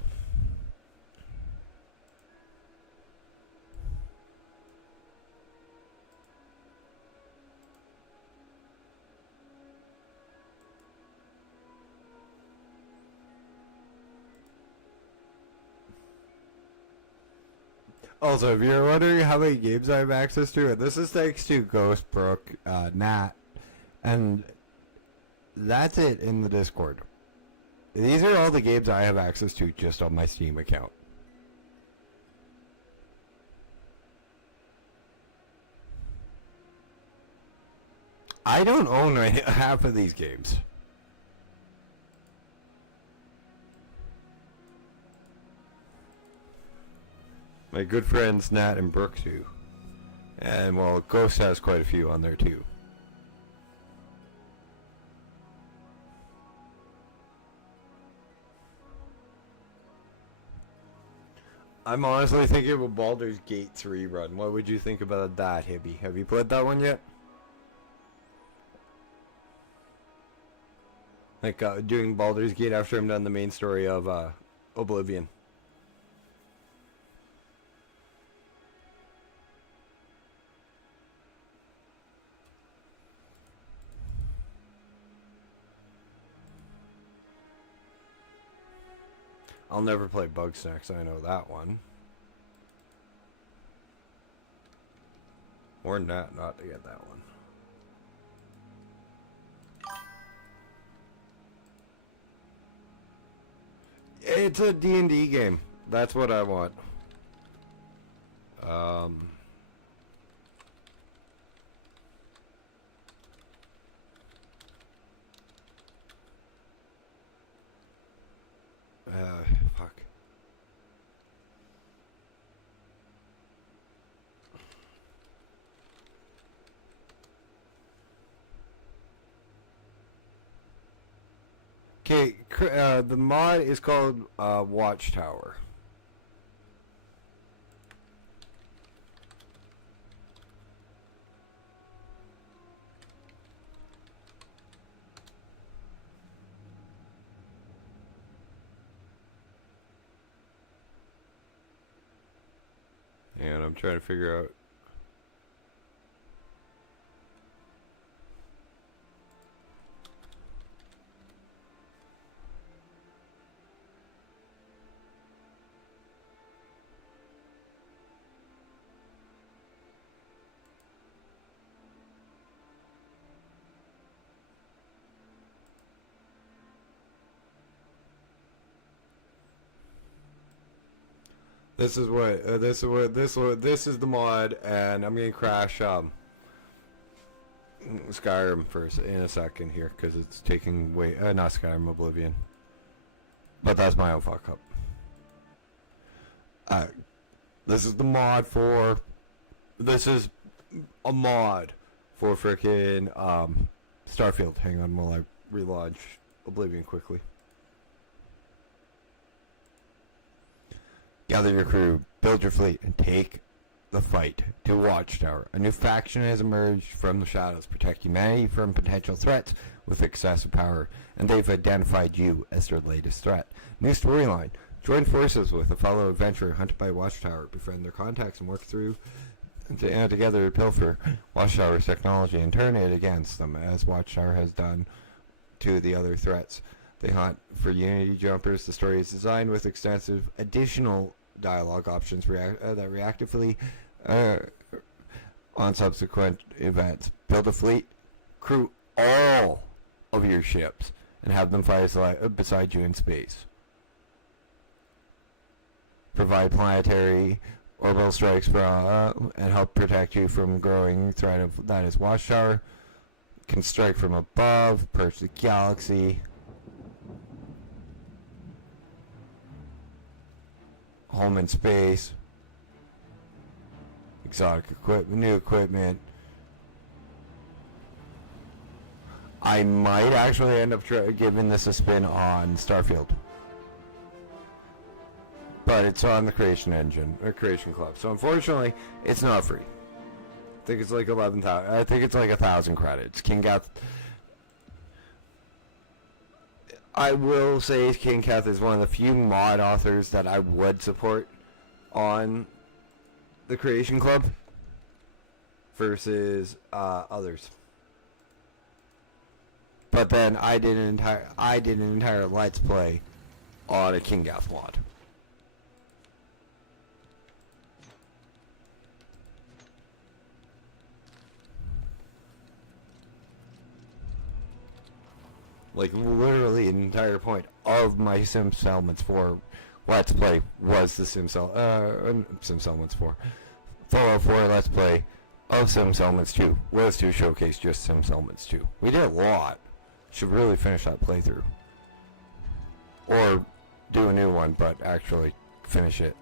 Also, if you're wondering how many games I have access to, and this is thanks to Ghostbrook, Nat, and that's it in the Discord. These are all the games I have access to just on my Steam account. I don't own half of these games. My good friends Nat and Brooke do. And, well, Ghost has quite a few on there, too. I'm honestly thinking of a Baldur's Gate 3 run. What would you think about that, Hibby? Have you played that one yet? Like, doing Baldur's Gate after I'm done the main story of, Oblivion. I'll never play Bugsnax, I know that one. Or not to get that one. It's a D&D game. That's what I want. Fuck. Okay, the mod is called Watchtower. And I'm trying to figure out. This is the mod, and I'm gonna crash Skyrim first in a second here because it's taking way not Skyrim, Oblivion. But that's my own fuck up. This is the mod for. This is a mod for frickin' Starfield. Hang on while I relaunch Oblivion quickly. Gather your crew, build your fleet, and take the fight to Watchtower. A new faction has emerged from the shadows, protect humanity from potential threats with excessive power, and they've identified you as their latest threat. New storyline. Join forces with a fellow adventurer hunted by Watchtower, befriend their contacts, and work through together to pilfer Watchtower's technology and turn it against them, as Watchtower has done to the other threats. They hunt for Unity jumpers. The story is designed with extensive additional dialogue options that reactively on subsequent events. Build a fleet, crew all of your ships, and have them fly beside you in space. Provide planetary orbital strikes and help protect you from growing threat that is Watchtower. Can strike from above, purge the galaxy. Home in space, exotic equipment, new equipment. I might actually end up giving this a spin on Starfield, but it's on the Creation Engine or Creation Club. So unfortunately, it's not free. I think it's like 11,000. I think it's like 1,000 credits. King Kath. I will say King Kath is one of the few mod authors that I would support on the Creation Club versus others. But then I did an entire Let's Play on a King Kath mod. Like, literally an entire point of my Sims Elements 4 Let's Play was the Sims Elements 4. Fallout 4 Let's Play of Sims Elements 2 was to showcase just Sims Elements 2. We did a lot. Should really finish that playthrough. Or do a new one, but actually finish it.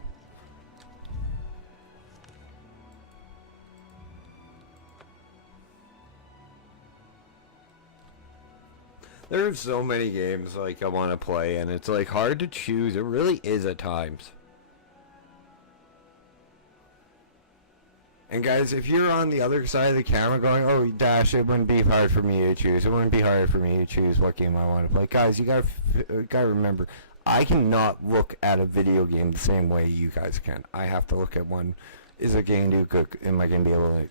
There's so many games like I want to play, and it's like hard to choose. It really is at times. And guys, if you're on the other side of the camera going, "Oh, Dash, it wouldn't be hard for me to choose. It wouldn't be hard for me to choose what game I want to play." Guys, you gotta remember, I cannot look at a video game the same way you guys can. I have to look at one. Is it going to do good? Am I going to be able to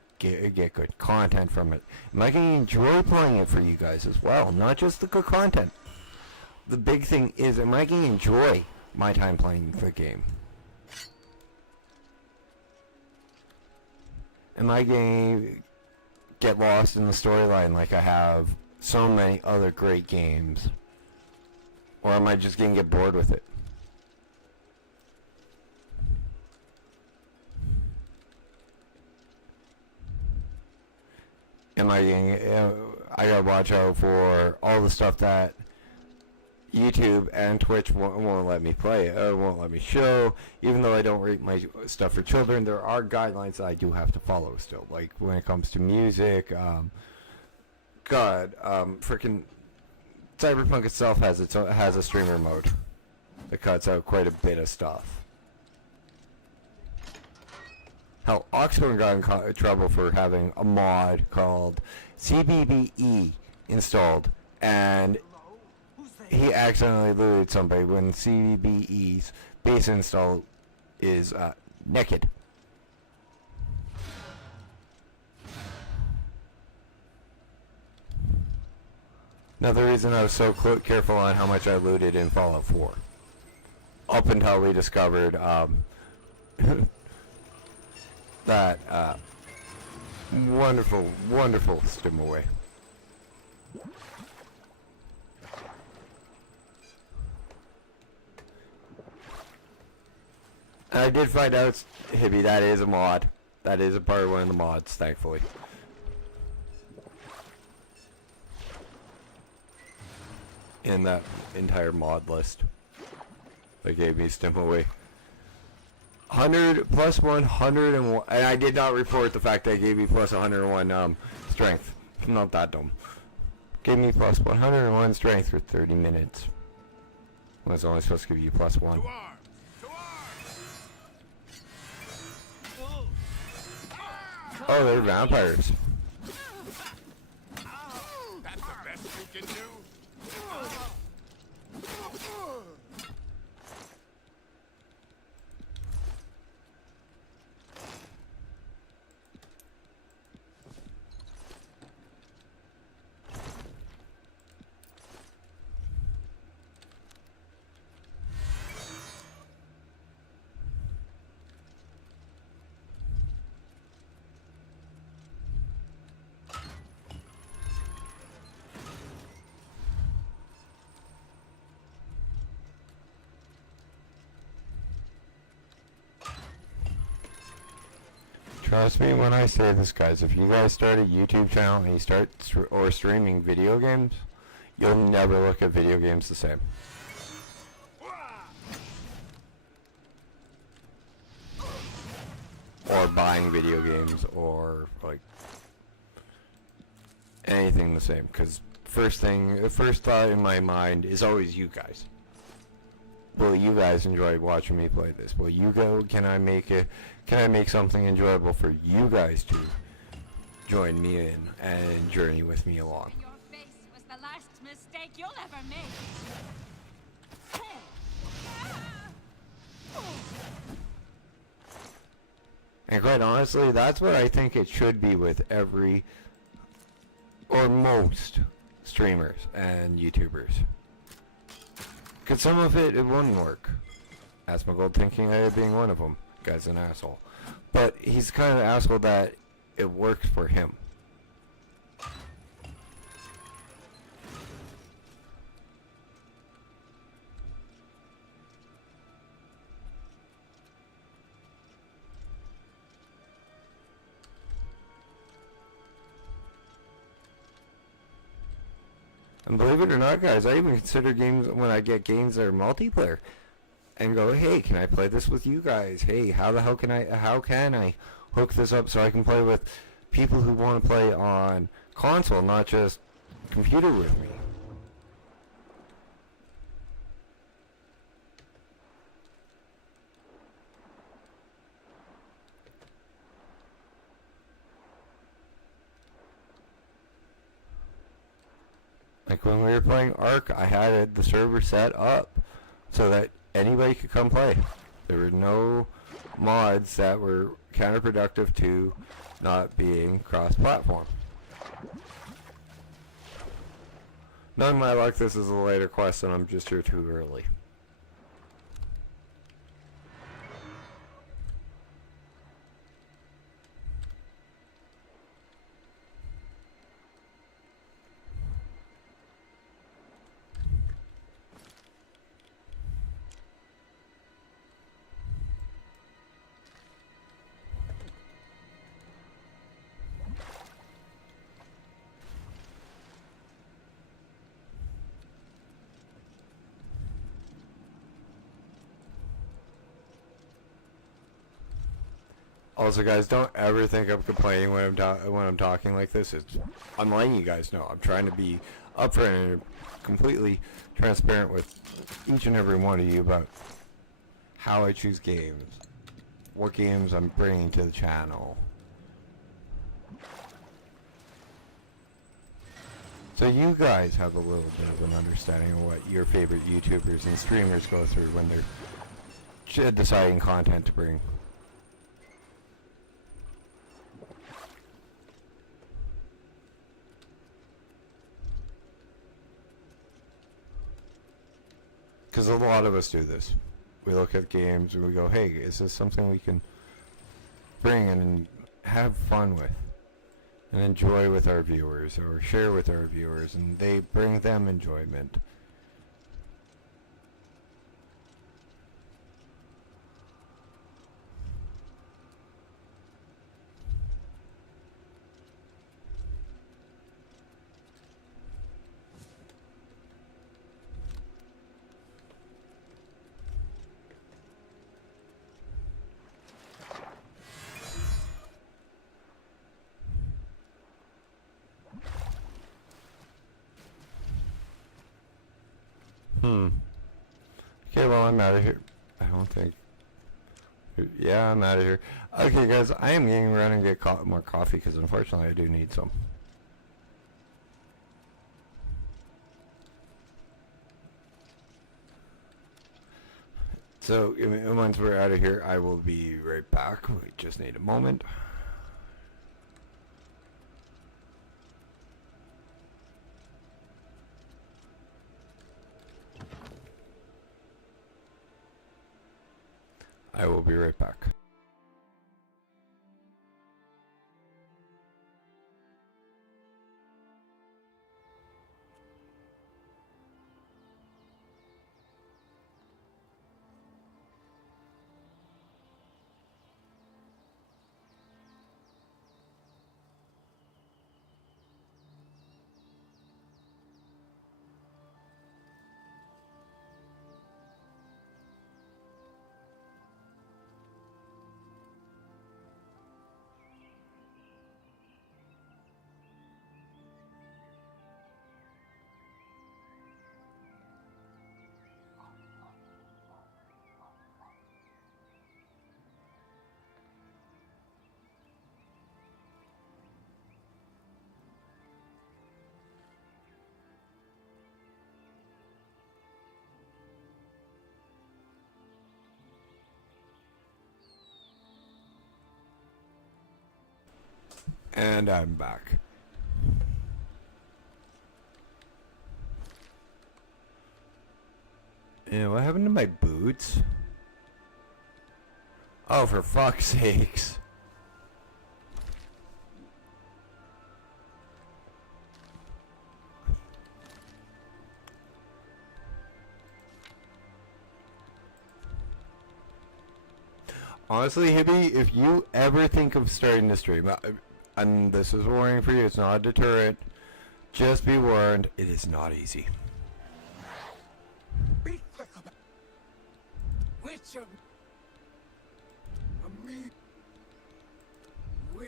get good content from it? Am I going to enjoy playing it for you guys as well? Not just the good content. The big thing is, am I going to enjoy my time playing the game? Am I going to get lost in the storyline like I have so many other great games? Or am I just going to get bored with it? Am I getting, I gotta watch out for all the stuff that YouTube and Twitch won't let me play, won't let me show. Even though I don't rate my stuff for children, there are guidelines that I do have to follow still. Like when it comes to music, frickin' Cyberpunk itself has has a streamer mode that cuts out quite a bit of stuff. Hell, Oxford got in trouble for having a mod called CBBE installed, and he accidentally looted somebody when CBBE's base install is naked. Another reason I was so careful on how much I looted in Fallout 4. Up until we discovered that wonderful, wonderful stimaway. And I did find out, Hibby, that is a mod. That is a part of one of the mods, thankfully. In that entire mod list. They gave me stimaway. 100 plus 101, and I did not report the fact that I gave me plus 101 strength. I'm not that dumb. Gave me plus 101 strength for 30 minutes. I was only supposed to give you plus 1. To arms! To arms! Oh, they're vampires. That's the best you can do? Trust me when I say this, guys. If you guys start a YouTube channel and you start streaming video games, you'll never look at video games the same. Or buying video games, or like anything the same. Because first thought in my mind is always you guys. Will you guys enjoy watching me play this? Will you go? Can I make something enjoyable for you guys to join me in and journey with me along? Your face was the last mistake you'll ever make. And quite honestly, that's what I think it should be with every or most streamers and YouTubers. Because some of it wouldn't work. Asmongold thinking I being one of them. Guy's an asshole. But he's kind of an asshole that it works for him. And believe it or not, guys, I even consider games when I get games that are multiplayer, and go, hey, can I play this with you guys? Hey, how can I hook this up so I can play with people who want to play on console, not just computer with me? Like when we were playing Ark, I had the server set up so that anybody could come play. There were no mods that were counterproductive to not being cross-platform. Knowing my luck, this is a later quest and I'm just here too early. Also, guys, don't ever think I'm complaining when I'm talking like this. I'm letting you guys know. I'm trying to be upfront and completely transparent with each and every one of you about how I choose games, what games I'm bringing to the channel. So you guys have a little bit of an understanding of what your favorite YouTubers and streamers go through when they're deciding content to bring. Because a lot of us do this. We look at games and we go, hey, is this something we can bring and have fun with and enjoy with our viewers or share with our viewers, and they bring them enjoyment. Okay, well, I'm out of here. I don't think... Yeah, I'm out of here. Okay, guys, I am getting around and get more coffee, because unfortunately I do need some. So, once we're out of here, I will be right back. We just need a moment. I will be right back. And I'm back. Yeah, what happened to my boots? Oh, for fuck's sakes. Honestly, Hibby, if you ever think of starting to stream, and this is a warning for you, it's not a deterrent. Just be warned, it is not easy. Be quick about which of me will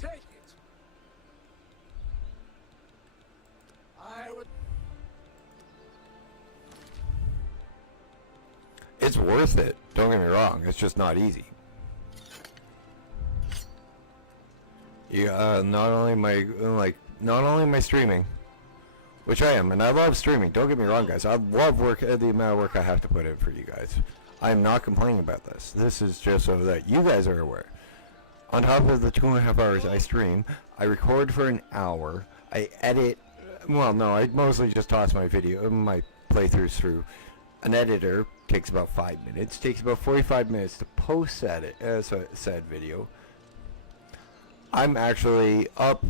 take it. I would. It's worth it. Don't get me wrong. It's just not easy. Yeah, not only my streaming, which I am, and I love streaming. Don't get me wrong, guys. I love the amount of work I have to put in for you guys. I am not complaining about this. This is just so that you guys are aware. On top of the 2.5 hours I stream, I record for an hour. I edit. Well, no, I mostly just toss my playthroughs through. An editor takes about 5 minutes. Takes about 45 minutes to post said video. I'm actually up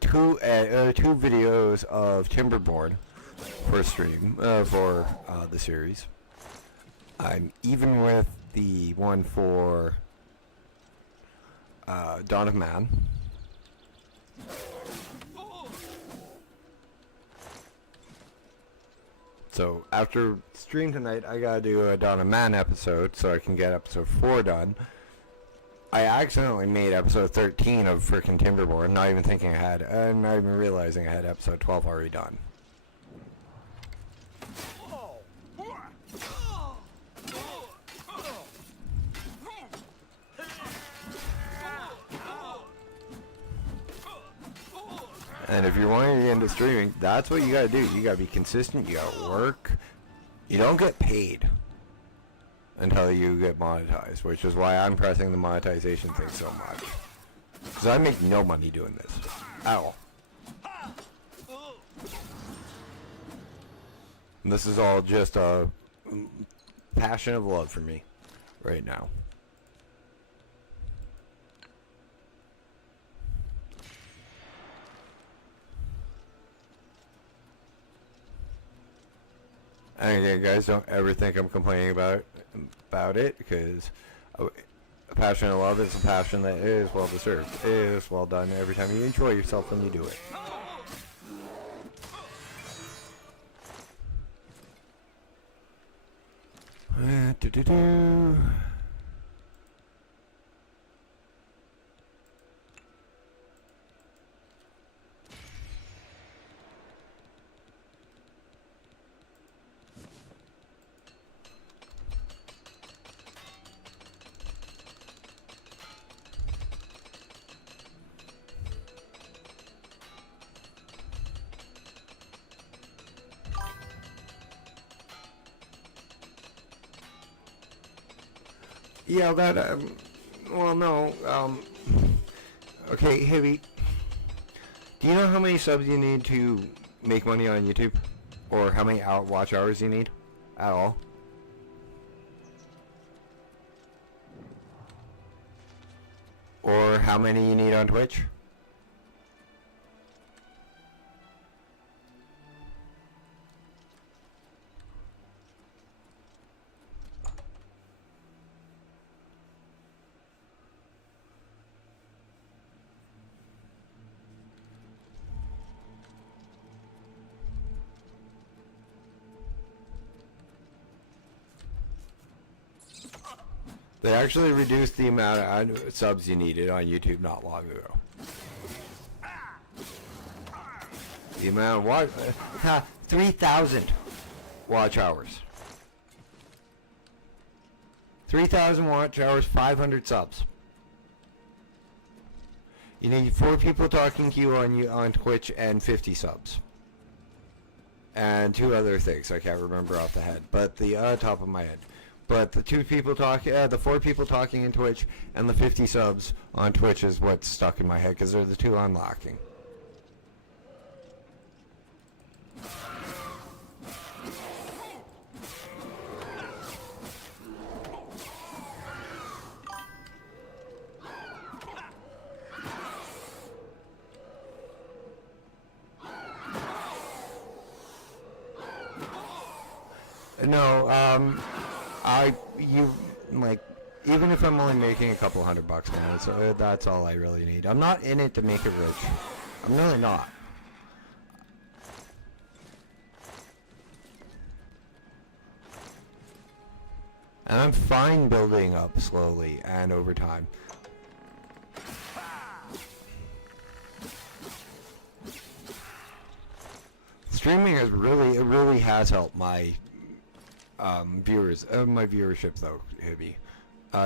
two videos of Timberborn for stream for the series. I'm even with the one for Dawn of Man. So after stream tonight, I gotta do a Dawn of Man episode so I can get episode 4 done. I accidentally made episode 13 of frickin' Timberborn, not even thinking I had, and not even realizing I had episode 12 already done. And if you're wanting to get into streaming, that's what you gotta do. You gotta be consistent, you gotta work. You don't get paid until you get monetized, which is why I'm pressing the monetization thing so much. Because I make no money doing this. At all. And this is all just a passion of love for me right now. And again, guys, don't ever think I'm complaining about it, because a passion of love is a passion that is well deserved. It is well done every time you enjoy yourself when you do it. Yeah, that, well, no, okay, Heavy, do you know how many subs you need to make money on YouTube? Or how many watch hours you need? At all? Or how many you need on Twitch? They actually reduced the amount of subs you needed on YouTube not long ago. The amount of watch... 3,000 watch hours. 3,000 watch hours, 500 subs. You need 4 people talking to you on Twitch and 50 subs. And 2 other things I can't remember off the head, but the top of my head. But the 2 people talking, the 4 people talking in Twitch, and the 50 subs on Twitch is what's stuck in my head, because they're the 2 I'm lacking. No, even if I'm only making a couple $100, man, that's all I really need. I'm not in it to make it rich. I'm really not. And I'm fine building up slowly and over time. Streaming has really has helped my my viewership though, Hibby.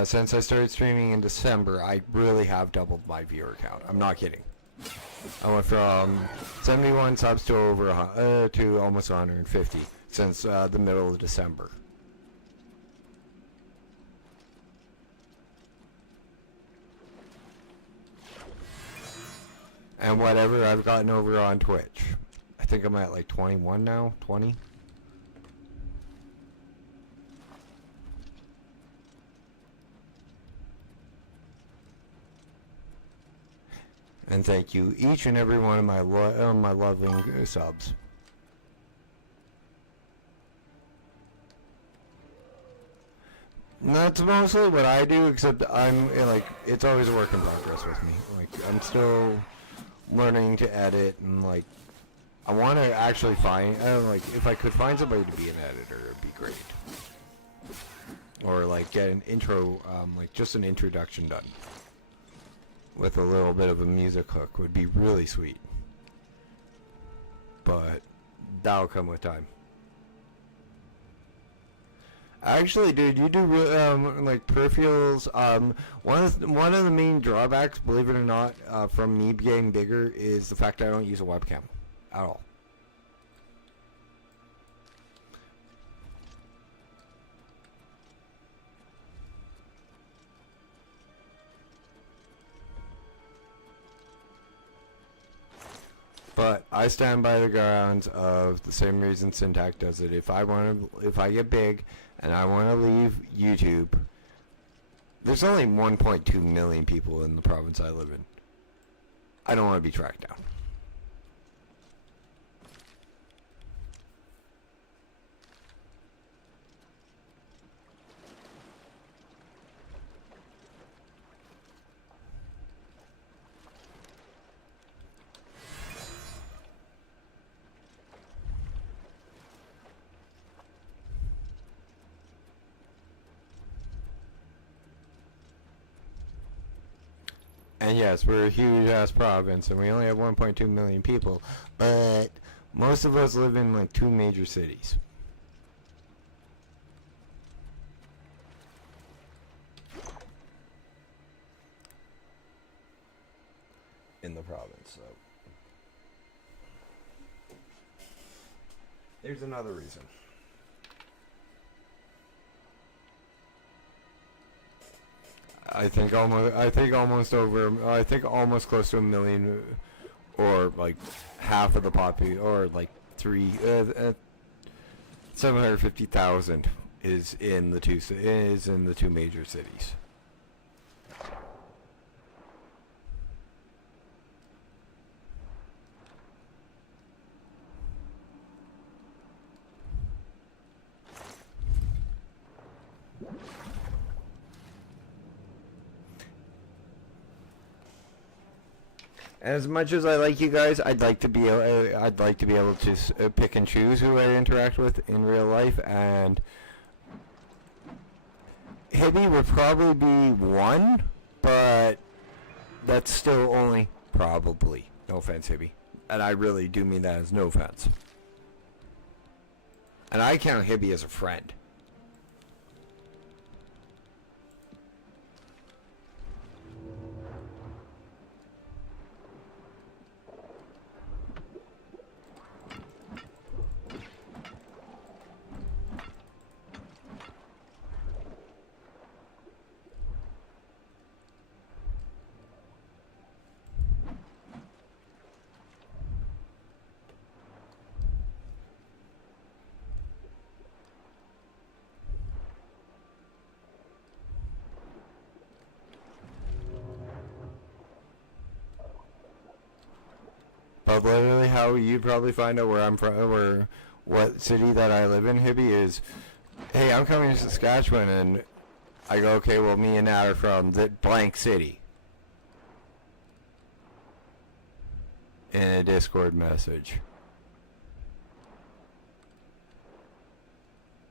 Since I started streaming in December, I really have doubled my viewer count. I'm not kidding. I went from 71 subs to to almost 150 since the middle of December. And whatever I've gotten over on Twitch. I think I'm at like 21 now, 20. And thank you each and every one of my my loving subs. That's mostly what I do, except I'm like, it's always a work in progress with me. Like, I'm still learning to edit, and like, I want to actually find, like, if I could find somebody to be an editor, it'd be great. Or like get an intro, like just an introduction done with a little bit of a music hook would be really sweet. But that'll come with time. Actually, dude, you do like peripherals. One of the main drawbacks, believe it or not, from me getting bigger is the fact that I don't use a webcam at all. But I stand by the grounds of the same reason Syntax does it. If I get big and I want to leave YouTube, there's only 1.2 million people in the province I live in. I don't want to be tracked down. And yes, we're a huge-ass province, and we only have 1.2 million people, but most of us live in, like, 2 major cities. In the province, so. There's another reason. I think almost close to a million, or like half of the population, or like 750,000 is in the two major cities. As much as I like you guys, I'd like to be able to pick and choose who I interact with in real life, and Hibby would probably be one, but that's still only probably. No offense, Hibby, and I really do mean that as no offense. And I count Hibby as a friend. But literally how you'd probably find out where I'm from, or what city that I live in, Hibby, is, hey, I'm coming to Saskatchewan, and I go, okay, well, me and Nat are from the blank city. in a Discord message.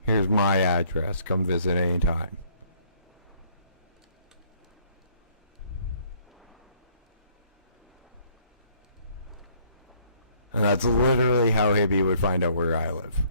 Here's my address. Come visit anytime. And that's literally how Hibby would find out where I live.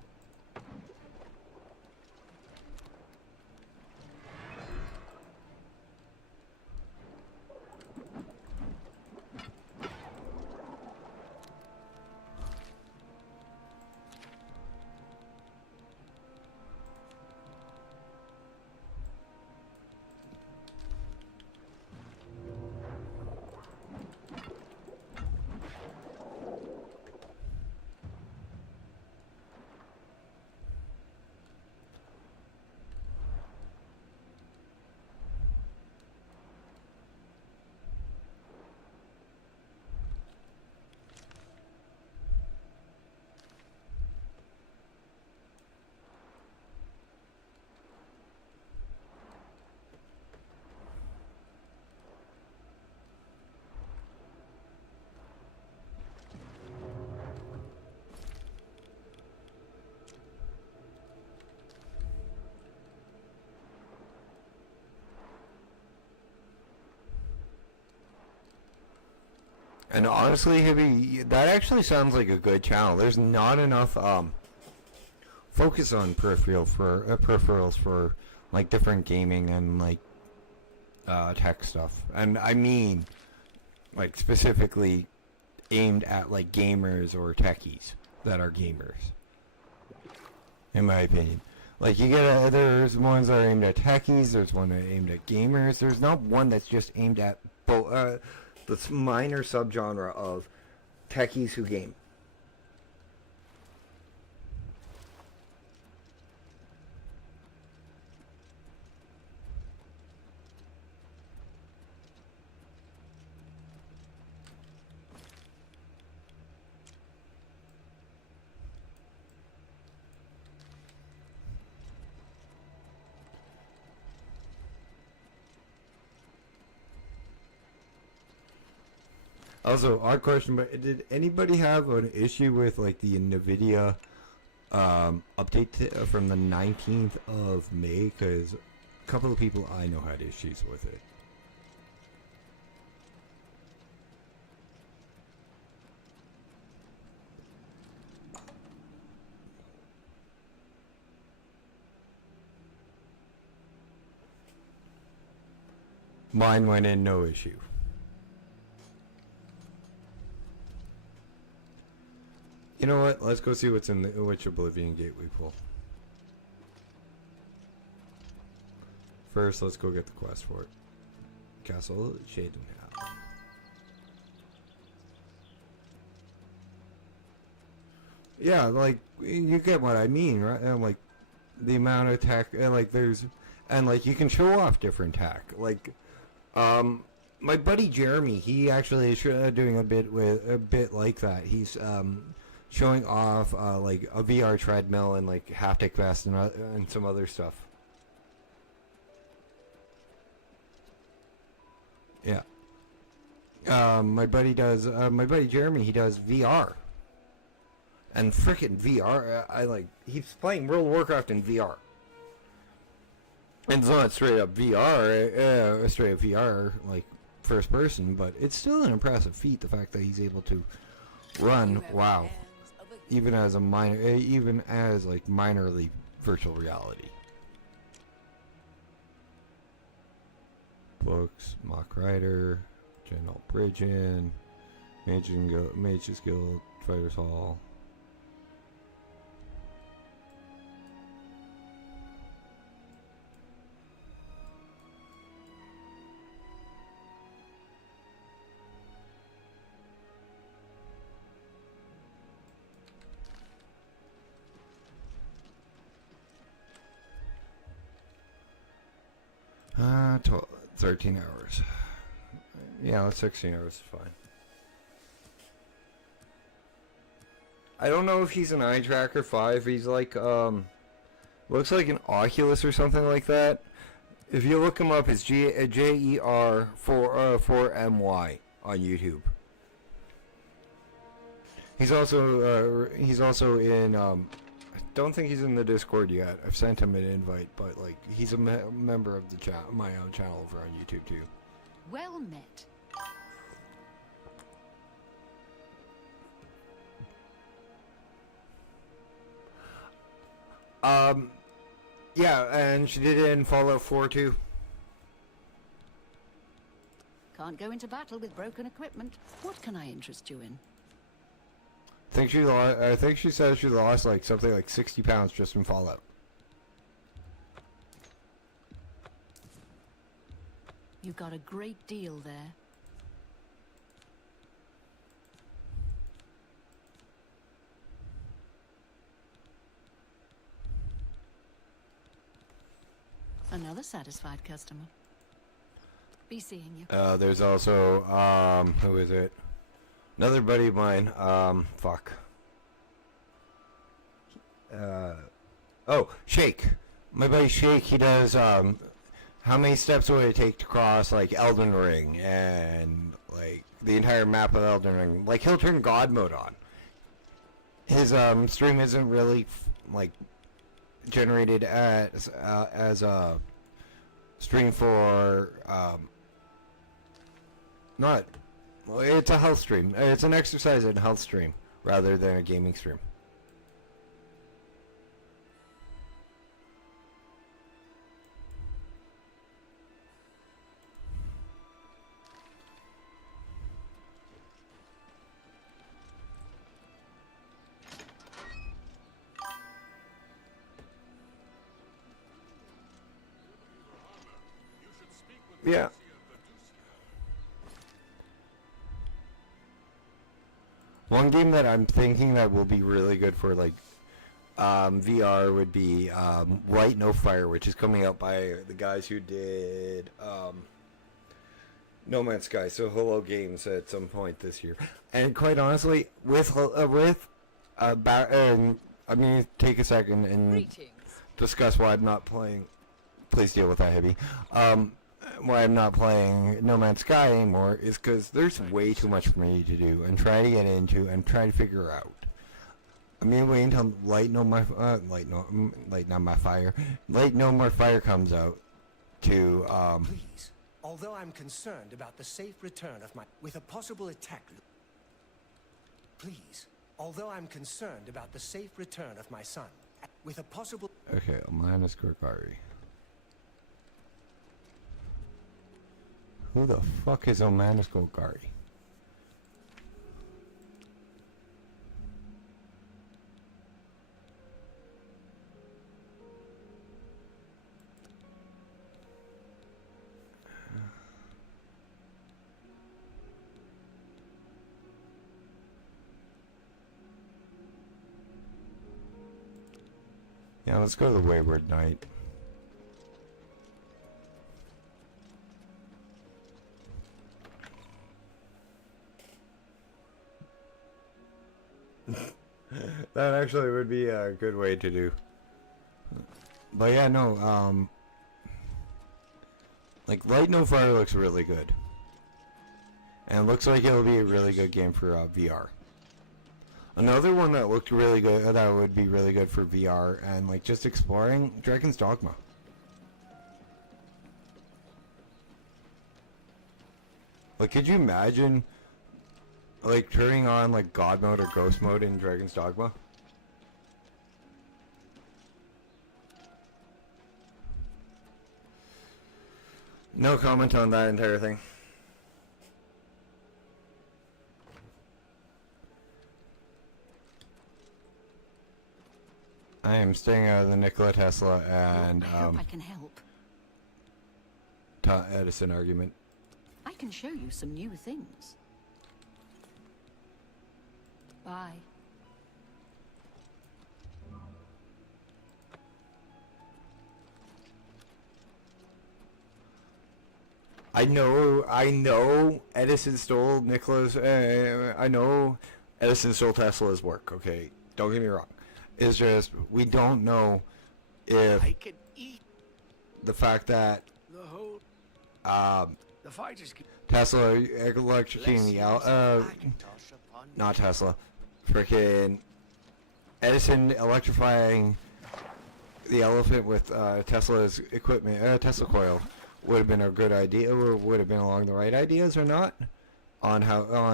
And honestly, Hibby, that actually sounds like a good channel. There's not enough focus on peripherals for like different gaming and like tech stuff. And I mean, like specifically aimed at like gamers or techies that are gamers. In my opinion, like you get there's ones that are aimed at techies. There's one that are aimed at gamers. There's not one that's just aimed at both. The minor subgenre of techies who game. Also, odd question, but did anybody have an issue with like the NVIDIA update from the 19th of May? Because a couple of people I know had issues with it. Mine went in, no issue. You know what? Let's go see what's in which Oblivion gate we pull. First, let's go get the quest for it. Castle Shaden Hat. Yeah, like you get what I mean, right? And like the amount of tech, and like there's, and like you can show off different tech. Like, my buddy Jeremy, he actually is doing a bit like that. He's showing off like a VR treadmill and like haptic vest and some other stuff. Yeah. My buddy Jeremy, he does VR. And frickin' VR, he's playing World of Warcraft in VR. And it's not straight up VR, like first person, but it's still an impressive feat, the fact that he's able to run, wow, even as like minorly virtual reality. Books, Mock Rider, General Bridgen, Mages Guild, Fighters Hall. Uh, 13 hours. Yeah, 16 hours is fine. I don't know if he's an eye tracker 5. He's like, looks like an Oculus or something like that. If you look him up, it's JER4MY on YouTube. He's also in. I don't think he's in the Discord yet. I've sent him an invite, but like he's a member of the my own channel over on YouTube too. Well met. Yeah, and she did it in Fallout 4 too. Can't go into battle with broken equipment. What can I interest you in? I think she said she lost like something like 60 pounds just in Fallout. You got a great deal there. Another satisfied customer. Be seeing you. There's also who is it? Another buddy of mine. Fuck. Oh, Shake. My buddy Shake. He does how many steps would it take to cross like Elden Ring and like the entire map of Elden Ring? Like he'll turn God mode on. His stream isn't really like generated as a stream for not. Well, it's a health stream. It's an exercise and health stream rather than a gaming stream. Yeah. One game that I'm thinking that will be really good for like VR would be Light No Fire, which is coming out by the guys who did No Man's Sky, so Hello Games at some point this year. And quite honestly, I'm going to take a second and discuss why I'm not playing. Please deal with that, Heavy. Why I'm not playing No Man's Sky anymore is because there's way too much for me to do and try to get into and try to figure out. I'm gonna wait until Light No More Fire comes out to Please, although I'm concerned about the safe return of my with a possible attack. Please, although I'm concerned about the safe return of my son with a possible. Okay, Omanus Gorgari. Who the fuck is Omanus Gorgari? Yeah, let's go to the Wayward Knight. That actually would be a good way to do. But yeah, no, like Light No Fire looks really good. And it looks like it'll be a really good game for VR. Another one that looked really good, that would be really good for VR and like just exploring, Dragon's Dogma. Like, could you imagine like turning on like God mode or Ghost mode in Dragon's Dogma? No comment on that entire thing. I am staying out of the Nikola Tesla and I hope I can help. Edison argument. I can show you some new things. Bye. I know Edison stole Nikola's, I know Edison stole Tesla's work, okay? Don't get me wrong. It's just, we don't know if I can eat the fact that the whole the fighters can Tesla electrocuting the not Tesla, Frickin' Edison electrifying the elephant with Tesla's equipment, Tesla coil, would have been a good idea, or would have been along the right ideas or not, on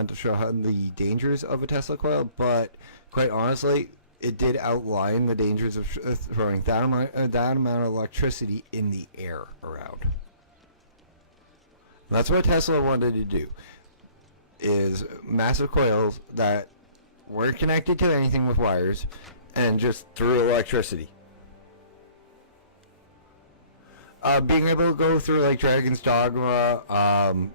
to show how the dangers of a Tesla coil. But quite honestly, it did outline the dangers of throwing that amount of electricity in the air around. That's what Tesla wanted to do, is massive coils that weren't connected to anything with wires, and just threw electricity. Being able to go through like Dragon's Dogma,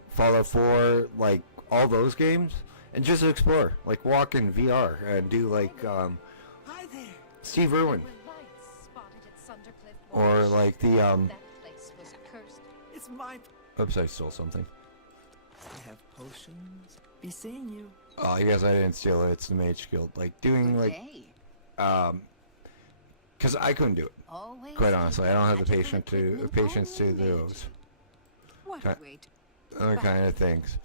Fallout 4, like all those games, and just explore, like walk in VR and do like Hi there. Steve Irwin, or like the That place was cursed. It's my. oops, I stole something. I have potions. Be seeing you. Oh, I guess I didn't steal it. It's the Mage Guild, like doing like because I couldn't do it. Always Quite honestly, I don't have the magical patience to equipment do only those What Ki- wait? kind of things.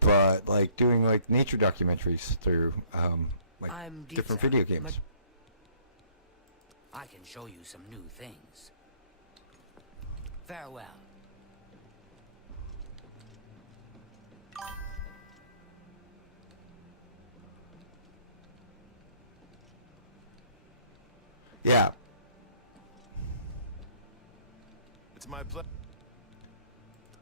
But like doing like nature documentaries through like I'm different Gita, video games. I can show you some new things. Farewell. Yeah, It's my pleasure.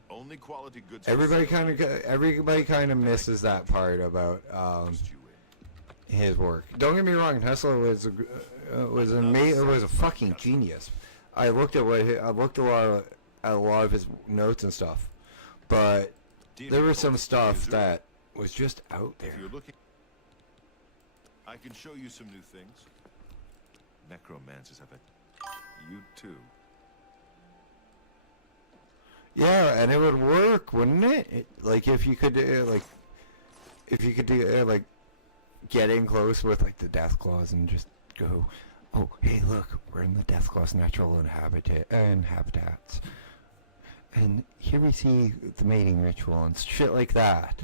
Only quality goods. everybody kind of misses that part about his work. Don't get me wrong, Tesla was a fucking genius. I looked at a lot of his notes and stuff, but there was some stuff that was just out there. If you're looking, I can show you some new things. Necromancers have it. You too. Yeah, and it would work, wouldn't it? Like if you could, like get in close with like the Death Claws and just go, oh, hey, look, we're in the Death Claws natural habitats, and here we see the mating ritual and shit like that.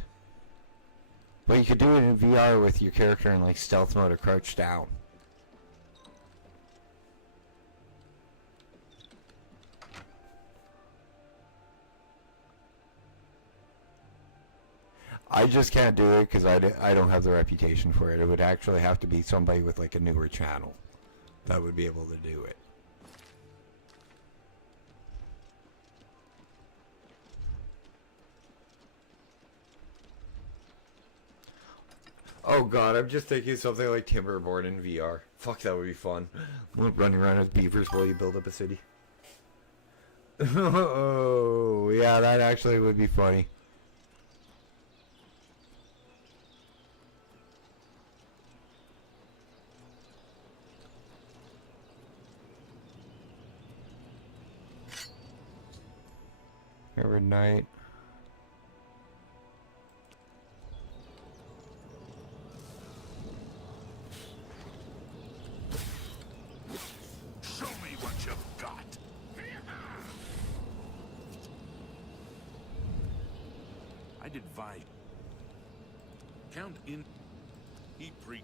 But you could do it in VR with your character in like stealth mode or crouch down. I just can't do it because I don't have the reputation for it. It would actually have to be somebody with like a newer channel that would be able to do it. Oh god, I'm just thinking something like Timberborn in VR. Fuck, that would be fun. Running around with beavers while you build up a city. Oh, yeah, that actually would be funny. Every night. Show me what you've got. I did Vi. Count in. He pre.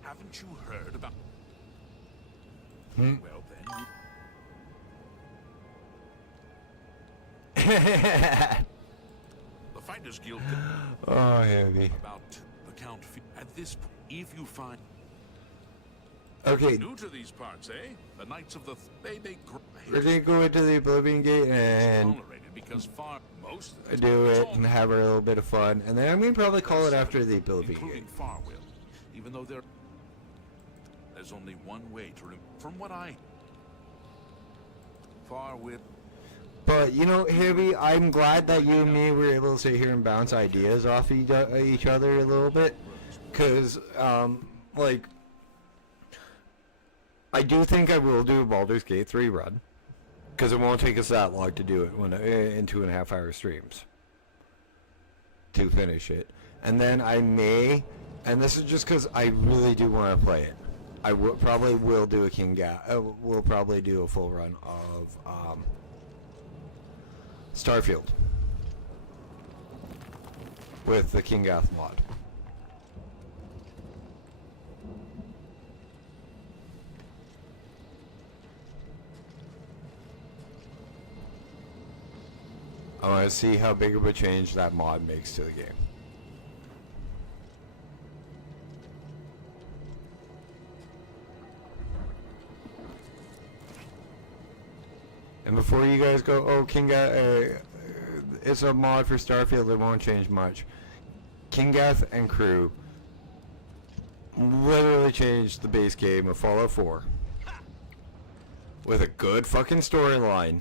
Haven't you heard about? Well then. The Fighters Guild. Oh, heavy. About the Count. At this point, if you find. Okay, New to these parts, eh? The Knights of the we're gonna go into the Oblivion Gate and tolerated because far most of the do it and have a little bit of fun, and then I'm gonna probably call it after the Oblivion including Gate. Farwill, even though there's only one way to from what I Farwill. But you know, Heavy, I'm glad that you and me were able to sit here and bounce ideas off each other a little bit, cause like. I do think I will do a Baldur's Gate 3 run, because it won't take us that long to do it in 2.5 hour streams to finish it. And then I may, and this is just because I really do want to play it, I probably will do we'll probably do a full run of Starfield with the King Gath mod. I want to see how big of a change that mod makes to the game. And before you guys go, oh, it's a mod for Starfield, it won't change much. Kingath and crew literally changed the base game of Fallout 4 with a good fucking storyline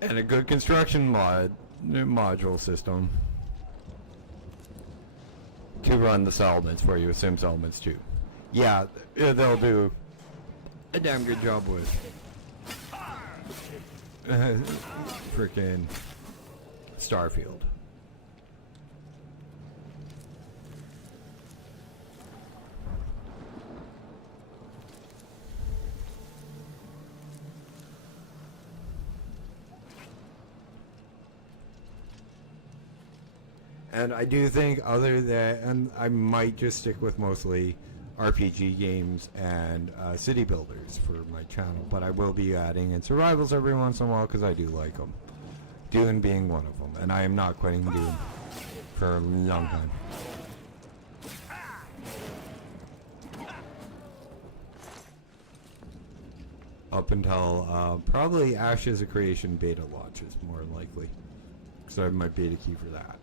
and a good construction module system to run the settlements for you, Sim settlements too. Yeah, they'll do a damn good job with freaking Starfield. And I do think other than, and I might just stick with mostly RPG games and city builders for my channel, but I will be adding in survivals every once in a while because I do like them. Dune being one of them, and I am not quitting Dune for a long time. Up until probably Ashes of Creation beta launches, more than likely, because I have my beta key for that.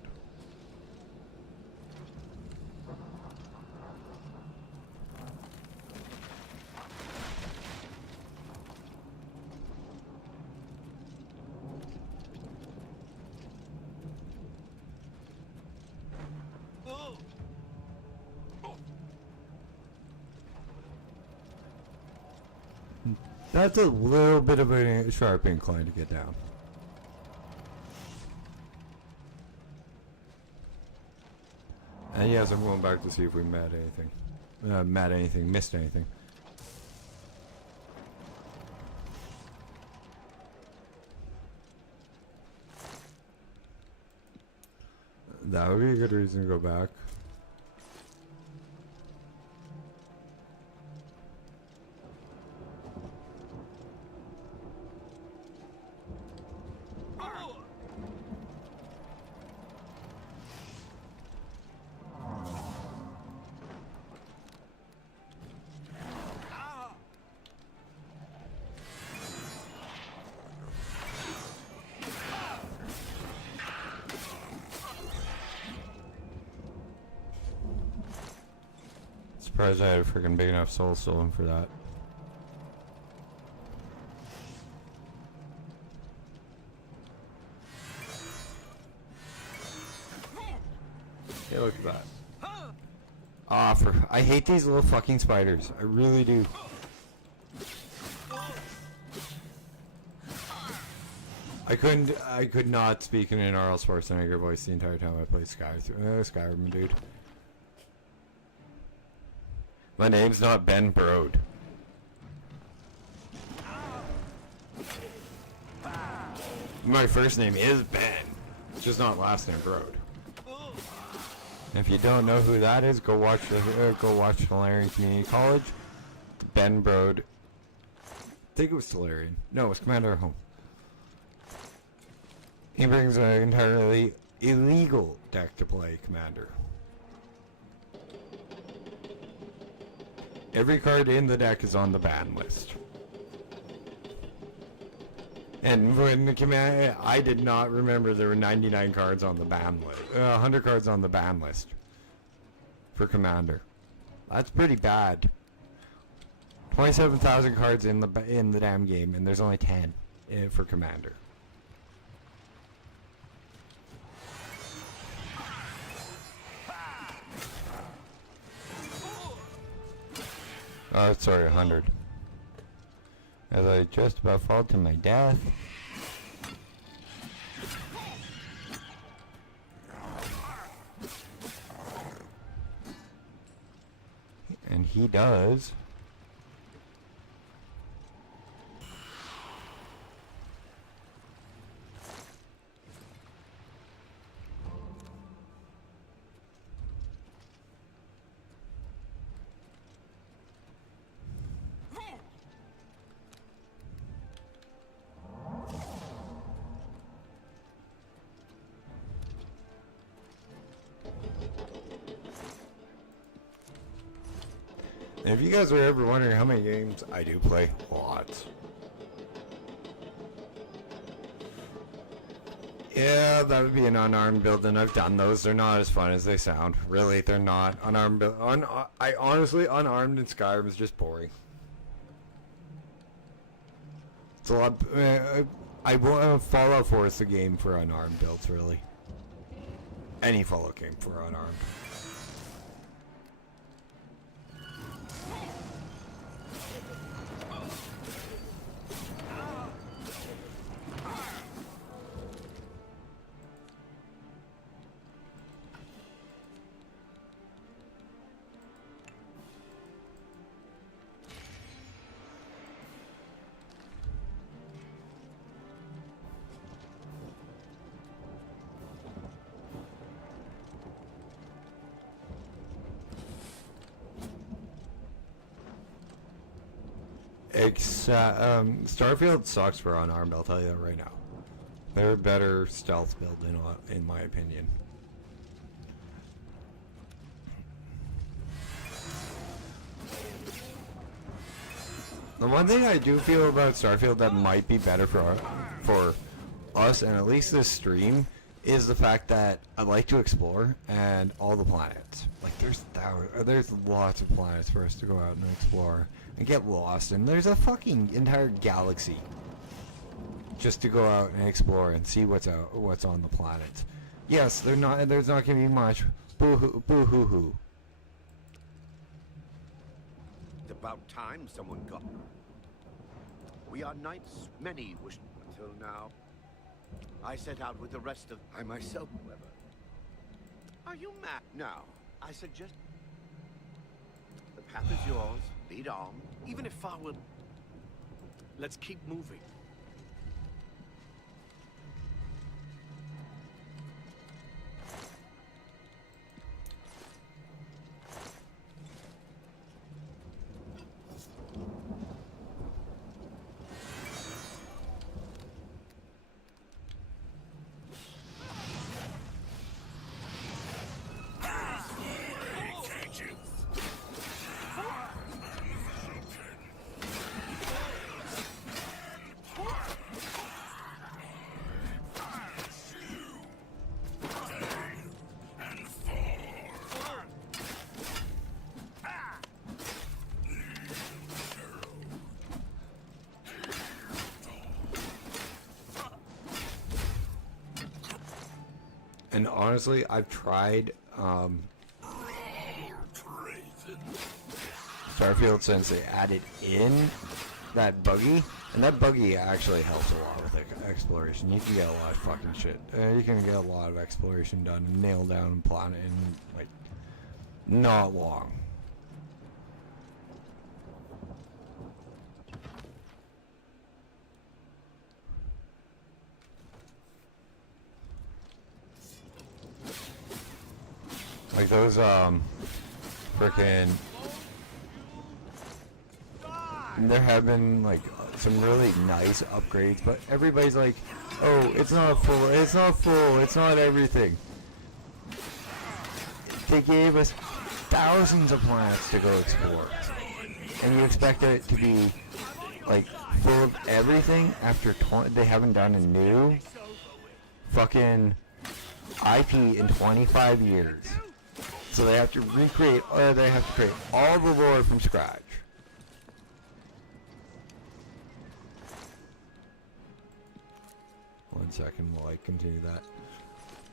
That's a little bit of a sharp incline to get down. And yes, I'm going back to see if we missed anything. That would be a good reason to go back. Surprised I had a freaking big enough soul stone for that. Hey, look at that. Ah, I hate these little fucking spiders. I really do. I could not speak in an Arnold Schwarzenegger voice the entire time I played Skyrim, dude. My name's not Ben Brode. My first name is Ben, just not last name Brode. If you don't know who that is, go watch Solarian Community College. Ben Brode. I think it was Solarian. No, it was Commander at Home. He brings an entirely illegal deck to play Commander. Every card in the deck is on the ban list. And when the command, I did not remember there were 99 cards on the ban list. 100 cards on the ban list for Commander. That's pretty bad. 27,000 cards in the damn game, and there's only 10 for Commander. Oh, sorry, 100. As I just about fall to my death. And he does. And if you guys are ever wondering how many games I do play, lots. Yeah, that would be an unarmed build, and I've done those. They're not as fun as they sound. Really, they're not. Unarmed build. I honestly, unarmed in Skyrim is just boring. It's a lot. I want Fallout 4 is the game for unarmed builds, really. Any Fallout game for unarmed. Starfield sucks for unarmed, I'll tell you that right now. They're a better stealth build in my opinion. The one thing I do feel about Starfield that might be better for us, and at least this stream, is the fact that I like to explore, and all the planets. Like, there's lots of planets for us to go out and explore and get lost, and there's a fucking entire galaxy just to go out and explore and see what's on the planet. Yes, there's not gonna be much. Boo hoo hoo. It's about time someone got. We are knights, many wish until now. I set out with the rest of I myself, however. Are you mad? Now, I suggest the path is yours. Lead on. Even if I will... Let's keep moving. And honestly, I've tried Starfield since they added in that buggy, and that buggy actually helps a lot with exploration. You can get a lot of fucking shit. You can get a lot of exploration done and nail down a planet in, like, not long. Like those, frickin', there have been, like, some really nice upgrades, but everybody's like, oh, it's not full, it's not everything. They gave us thousands of planets to go explore, and you expect it to be, like, full of everything after they haven't done a new fucking IP in 25 years. So they have to recreate, or they have to create all the lore from scratch. One second while I continue that.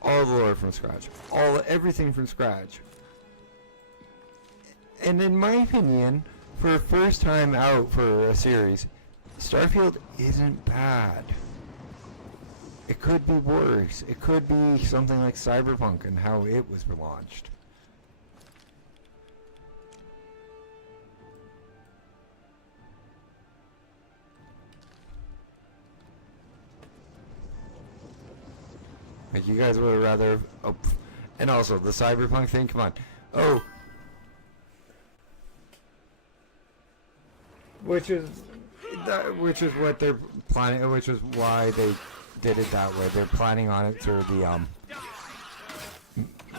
All the lore from scratch. Everything from scratch. And in my opinion, for a first time out for a series, Starfield isn't bad. It could be worse. It could be something like Cyberpunk and how it was launched. Like, you guys would rather... Oh, and also, the Cyberpunk thing, come on. Oh! Which is what they're planning, which is why they did it that way. They're planning on it through the,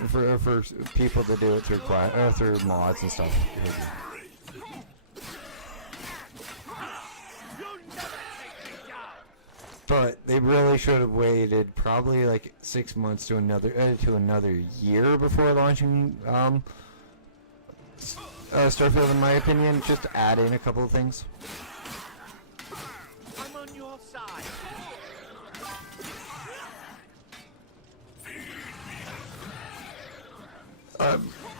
for people to do it through mods and stuff. But they really should have waited probably like 6 months to another year before launching Starfield, in my opinion. Just to add in a couple of things. I'm on your side.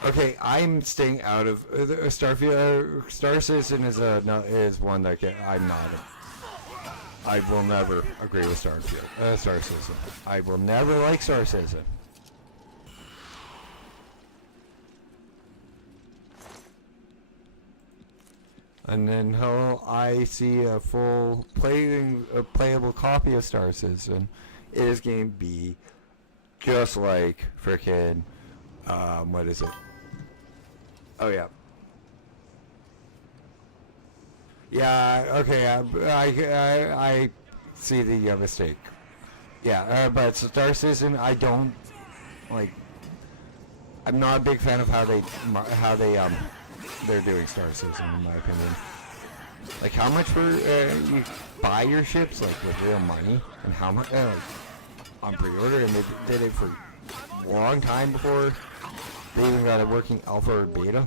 Okay, I'm staying out of Starfield. Star Citizen is one that I'm not. I will never agree with Star Citizen. I will never like Star Citizen. And then until I see a full playable copy of Star Citizen, it is going to be just like frickin' what is it? Oh yeah. Yeah, okay, I see the mistake. Yeah, but Star Citizen, I don't like. I'm not a big fan of how they're doing Star Citizen, in my opinion. Like how much for you buy your ships like with real money, and how much on pre-order, and they did it for a long time before they even got a working alpha or beta.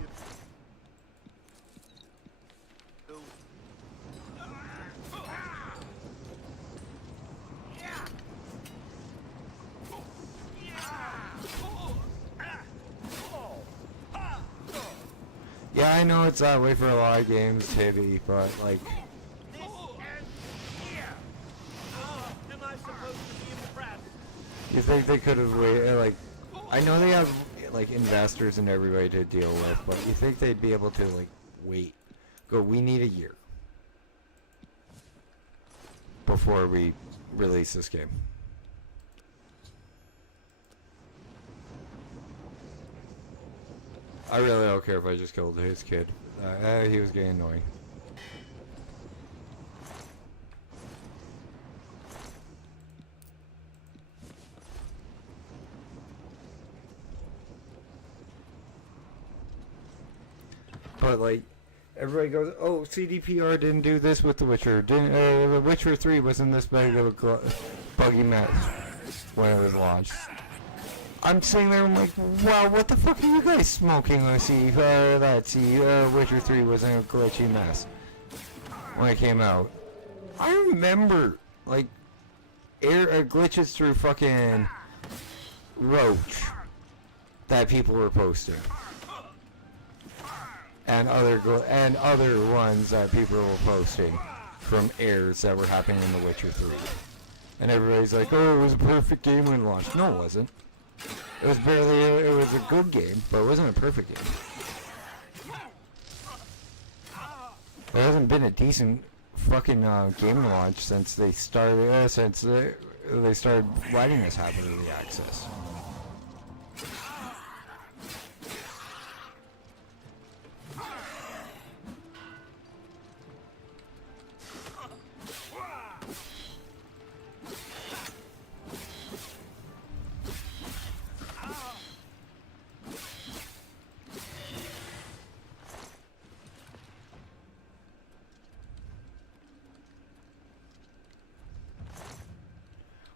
Yeah, I know it's that way for a lot of games, Tibby, but like... You think they could have waited, like... I know they have, like, investors and everybody to deal with, but you think they'd be able to, like, wait. Go, we need a year before we release this game. I really don't care if I just killed his kid. He was getting annoying. But like, everybody goes, "Oh, CDPR didn't do this with The Witcher. The Witcher 3 wasn't this big of a buggy mess when it was launched." I'm sitting there, I'm like, wow, what the fuck are you guys smoking? Witcher 3 wasn't a glitchy mess when it came out. I remember, like, glitches through fucking Roach that people were posting. And other ones that people were posting from errors that were happening in The Witcher 3. And everybody's like, oh, it was a perfect game when it launched. No, it wasn't. It was a good game, but it wasn't a perfect game. There hasn't been a decent fucking game launch since they started, they started letting us have early access.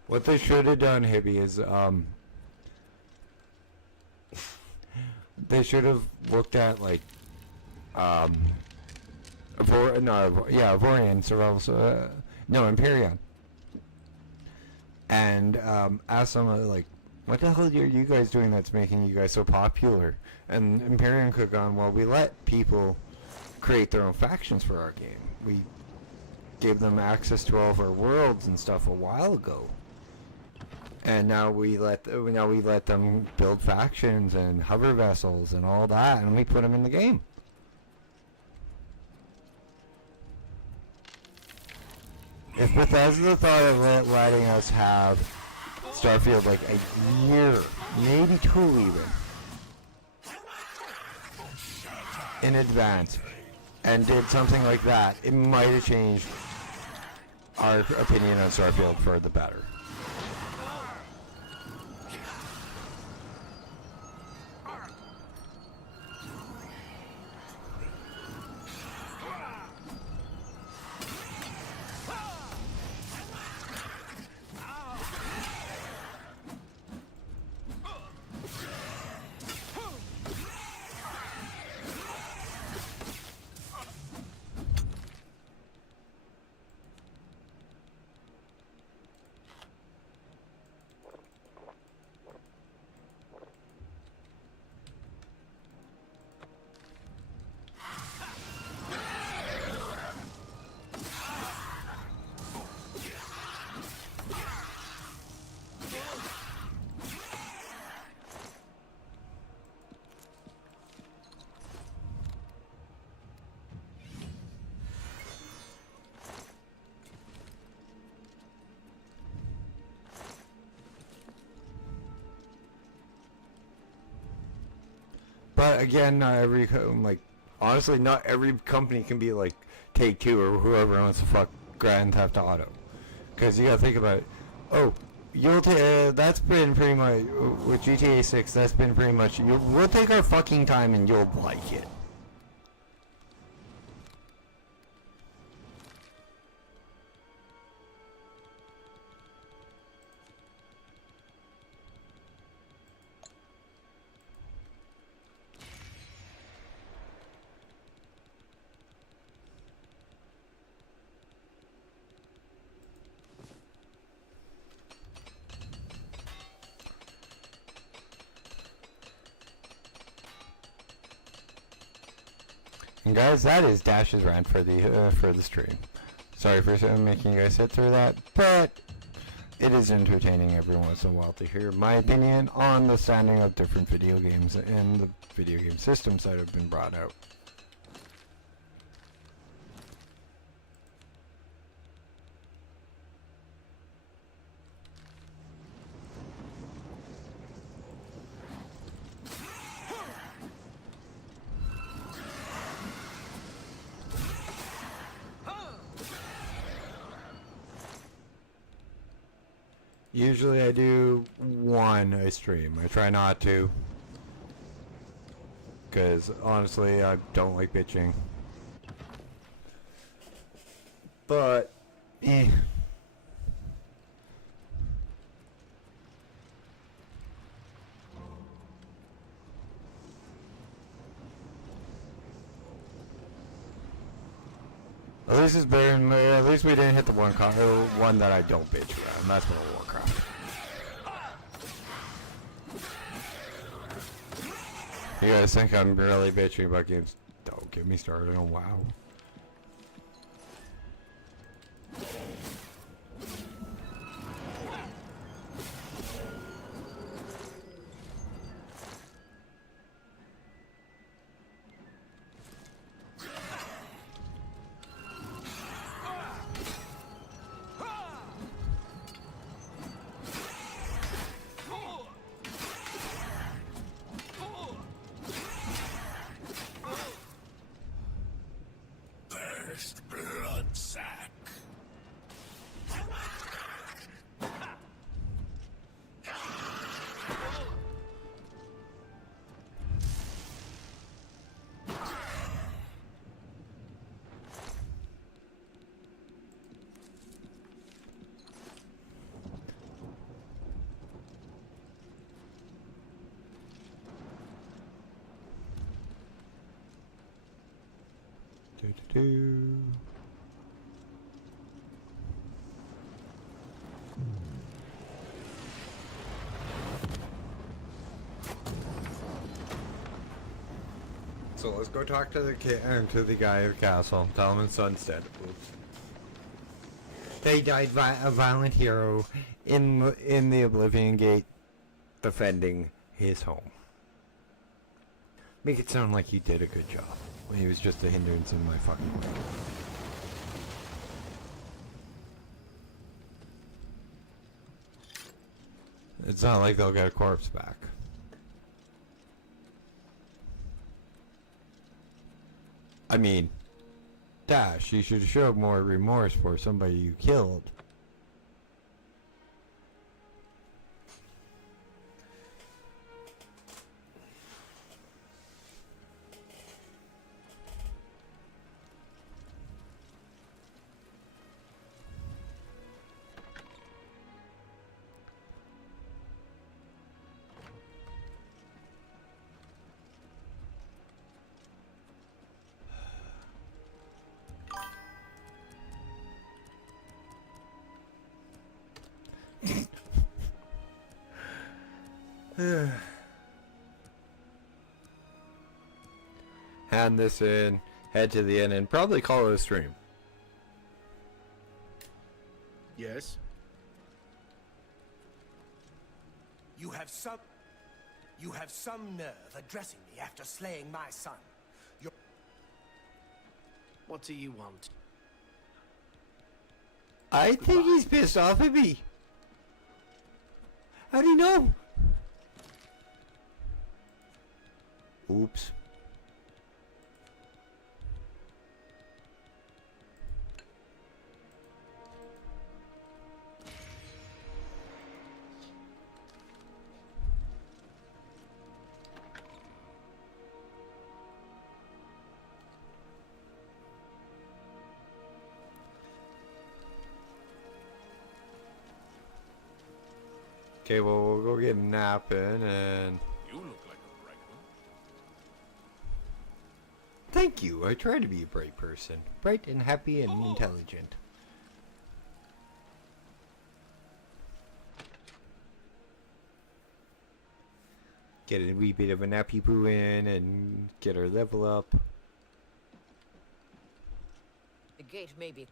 What they should have done, Hibby, is they should have looked at like Vorian survival, Empyrean, and ask them like, what the hell are you guys doing that's making you guys so popular? And Empyrean could have gone, well, we let people create their own factions for our game. We gave them access to all of our worlds and stuff a while ago. And now we let them build factions and hover vessels and all that, and we put them in the game. If Bethesda thought of letting us have Starfield like a year, maybe 2 even, in advance, and did something like that, it might have changed our opinion on Starfield for the better. But again, not every honestly, not every company can be like Take-Two or whoever wants to fuck Grand Theft Auto. Because you gotta think about it. Oh, that's been pretty much with GTA 6. That's been pretty much. We'll take our fucking time and you'll like it. And guys, that is Dash's rant for the stream. Sorry for making you guys sit through that, but it is entertaining every once in a while to hear my opinion on the standing of different video games and the video game systems that have been brought out. Usually I do one a stream. I try not to. Because honestly, I don't like bitching. But, eh. At least it's better than, at least we didn't hit the one that I don't bitch around. That's World of Warcraft. You guys think I'm really bitching about games? Don't get me started on WoW. So let's go talk to the guy at the castle. Tell him his son's dead. Oops. They died a violent hero in the Oblivion Gate, defending his home. Make it sound like he did a good job when he was just a hindrance in my fucking way. It's not like they'll get a corpse back. I mean, Dash, you should show more remorse for somebody you killed. Hand this in, head to the inn, and probably call it a stream. Yes? You have some nerve addressing me after slaying my son. What do you want? I think he's pissed off at me. How do you know? Oops. Okay, well, we'll go get a nap in, and... You look like a bright one. Thank you, I try to be a bright person. Bright and happy and intelligent. Get a wee bit of a nappy poo in, and get our level up. The gate may be...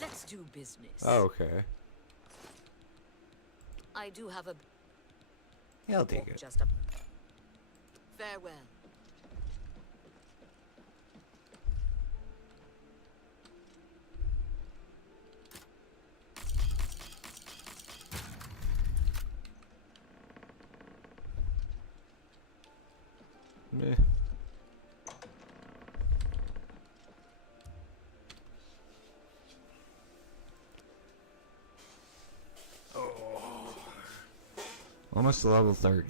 Let's do business. Oh, okay. I do have a... Yeah, I'll take it. Just a... Farewell. Meh. Almost to level 30.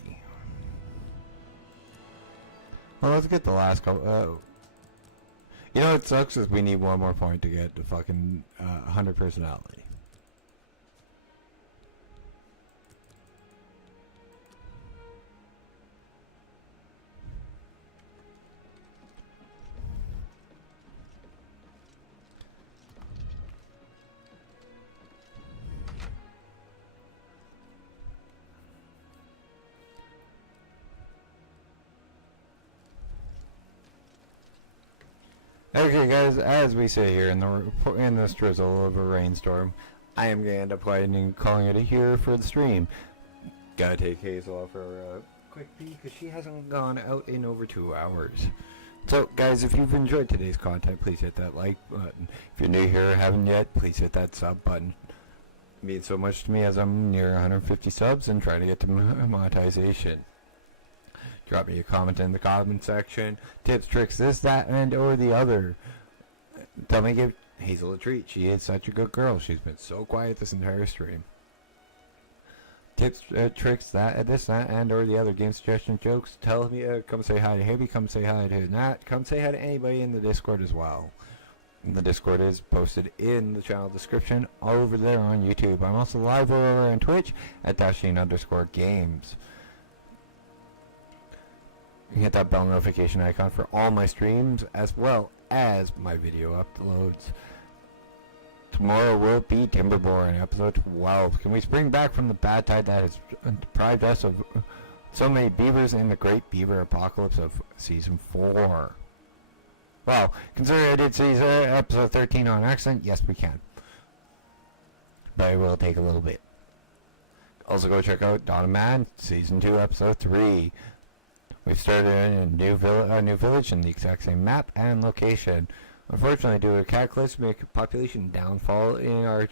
Well, let's get the last couple. You know what sucks is we need one more point to get the fucking 100 personality. Okay, guys, as we sit here in this drizzle of a rainstorm, I am going to end up calling it a here for the stream. Gotta take Hazel off for a quick pee because she hasn't gone out in over 2 hours. So, guys, if you've enjoyed today's content, please hit that like button. If you're new here or haven't yet, please hit that sub button. It means so much to me as I'm near 150 subs and trying to get to monetization. Drop me a comment in the comment section. Tips, tricks, this, that, and or the other. Tell me, give Hazel a treat. She is such a good girl. She's been so quiet this entire stream. Tips, tricks, this, that, and or the other. Game suggestion, jokes. Tell me, come say hi to Hibby. Come say hi to Nat. Come say hi to anybody in the Discord as well. And the Discord is posted in the channel description all over there on YouTube. I'm also live over on Twitch at _games. You can hit that bell notification icon for all my streams as well as my video uploads. Tomorrow will be Timberborn, episode 12. Can we spring back from the bad tide that has deprived us of so many beavers in the great beaver apocalypse of season 4? Well, considering I did season episode 13 on accident, yes we can. But it will take a little bit. Also go check out Dawn of Man, season 2, episode 3. We've started in a new village in the exact same map and location. Unfortunately, due to a cataclysmic population downfall in our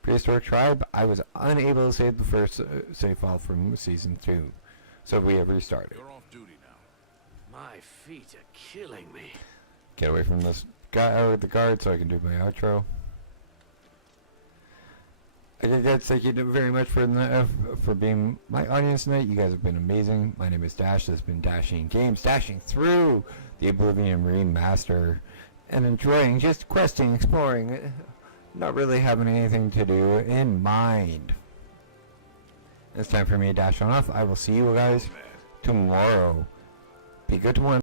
prehistoric tribe, I was unable to save the first save file from season 2. So we have restarted. You're off duty now. My feet are killing me. Get away from this guy, the guard, so I can do my outro. Thank you very much for being my audience tonight. You guys have been amazing. My name is Dash. This has been Dashing Games, dashing through the Oblivion Remastered and enjoying just questing, exploring, not really having anything to do in mind. It's time for me to dash on off. I will see you guys tomorrow. Be good to one.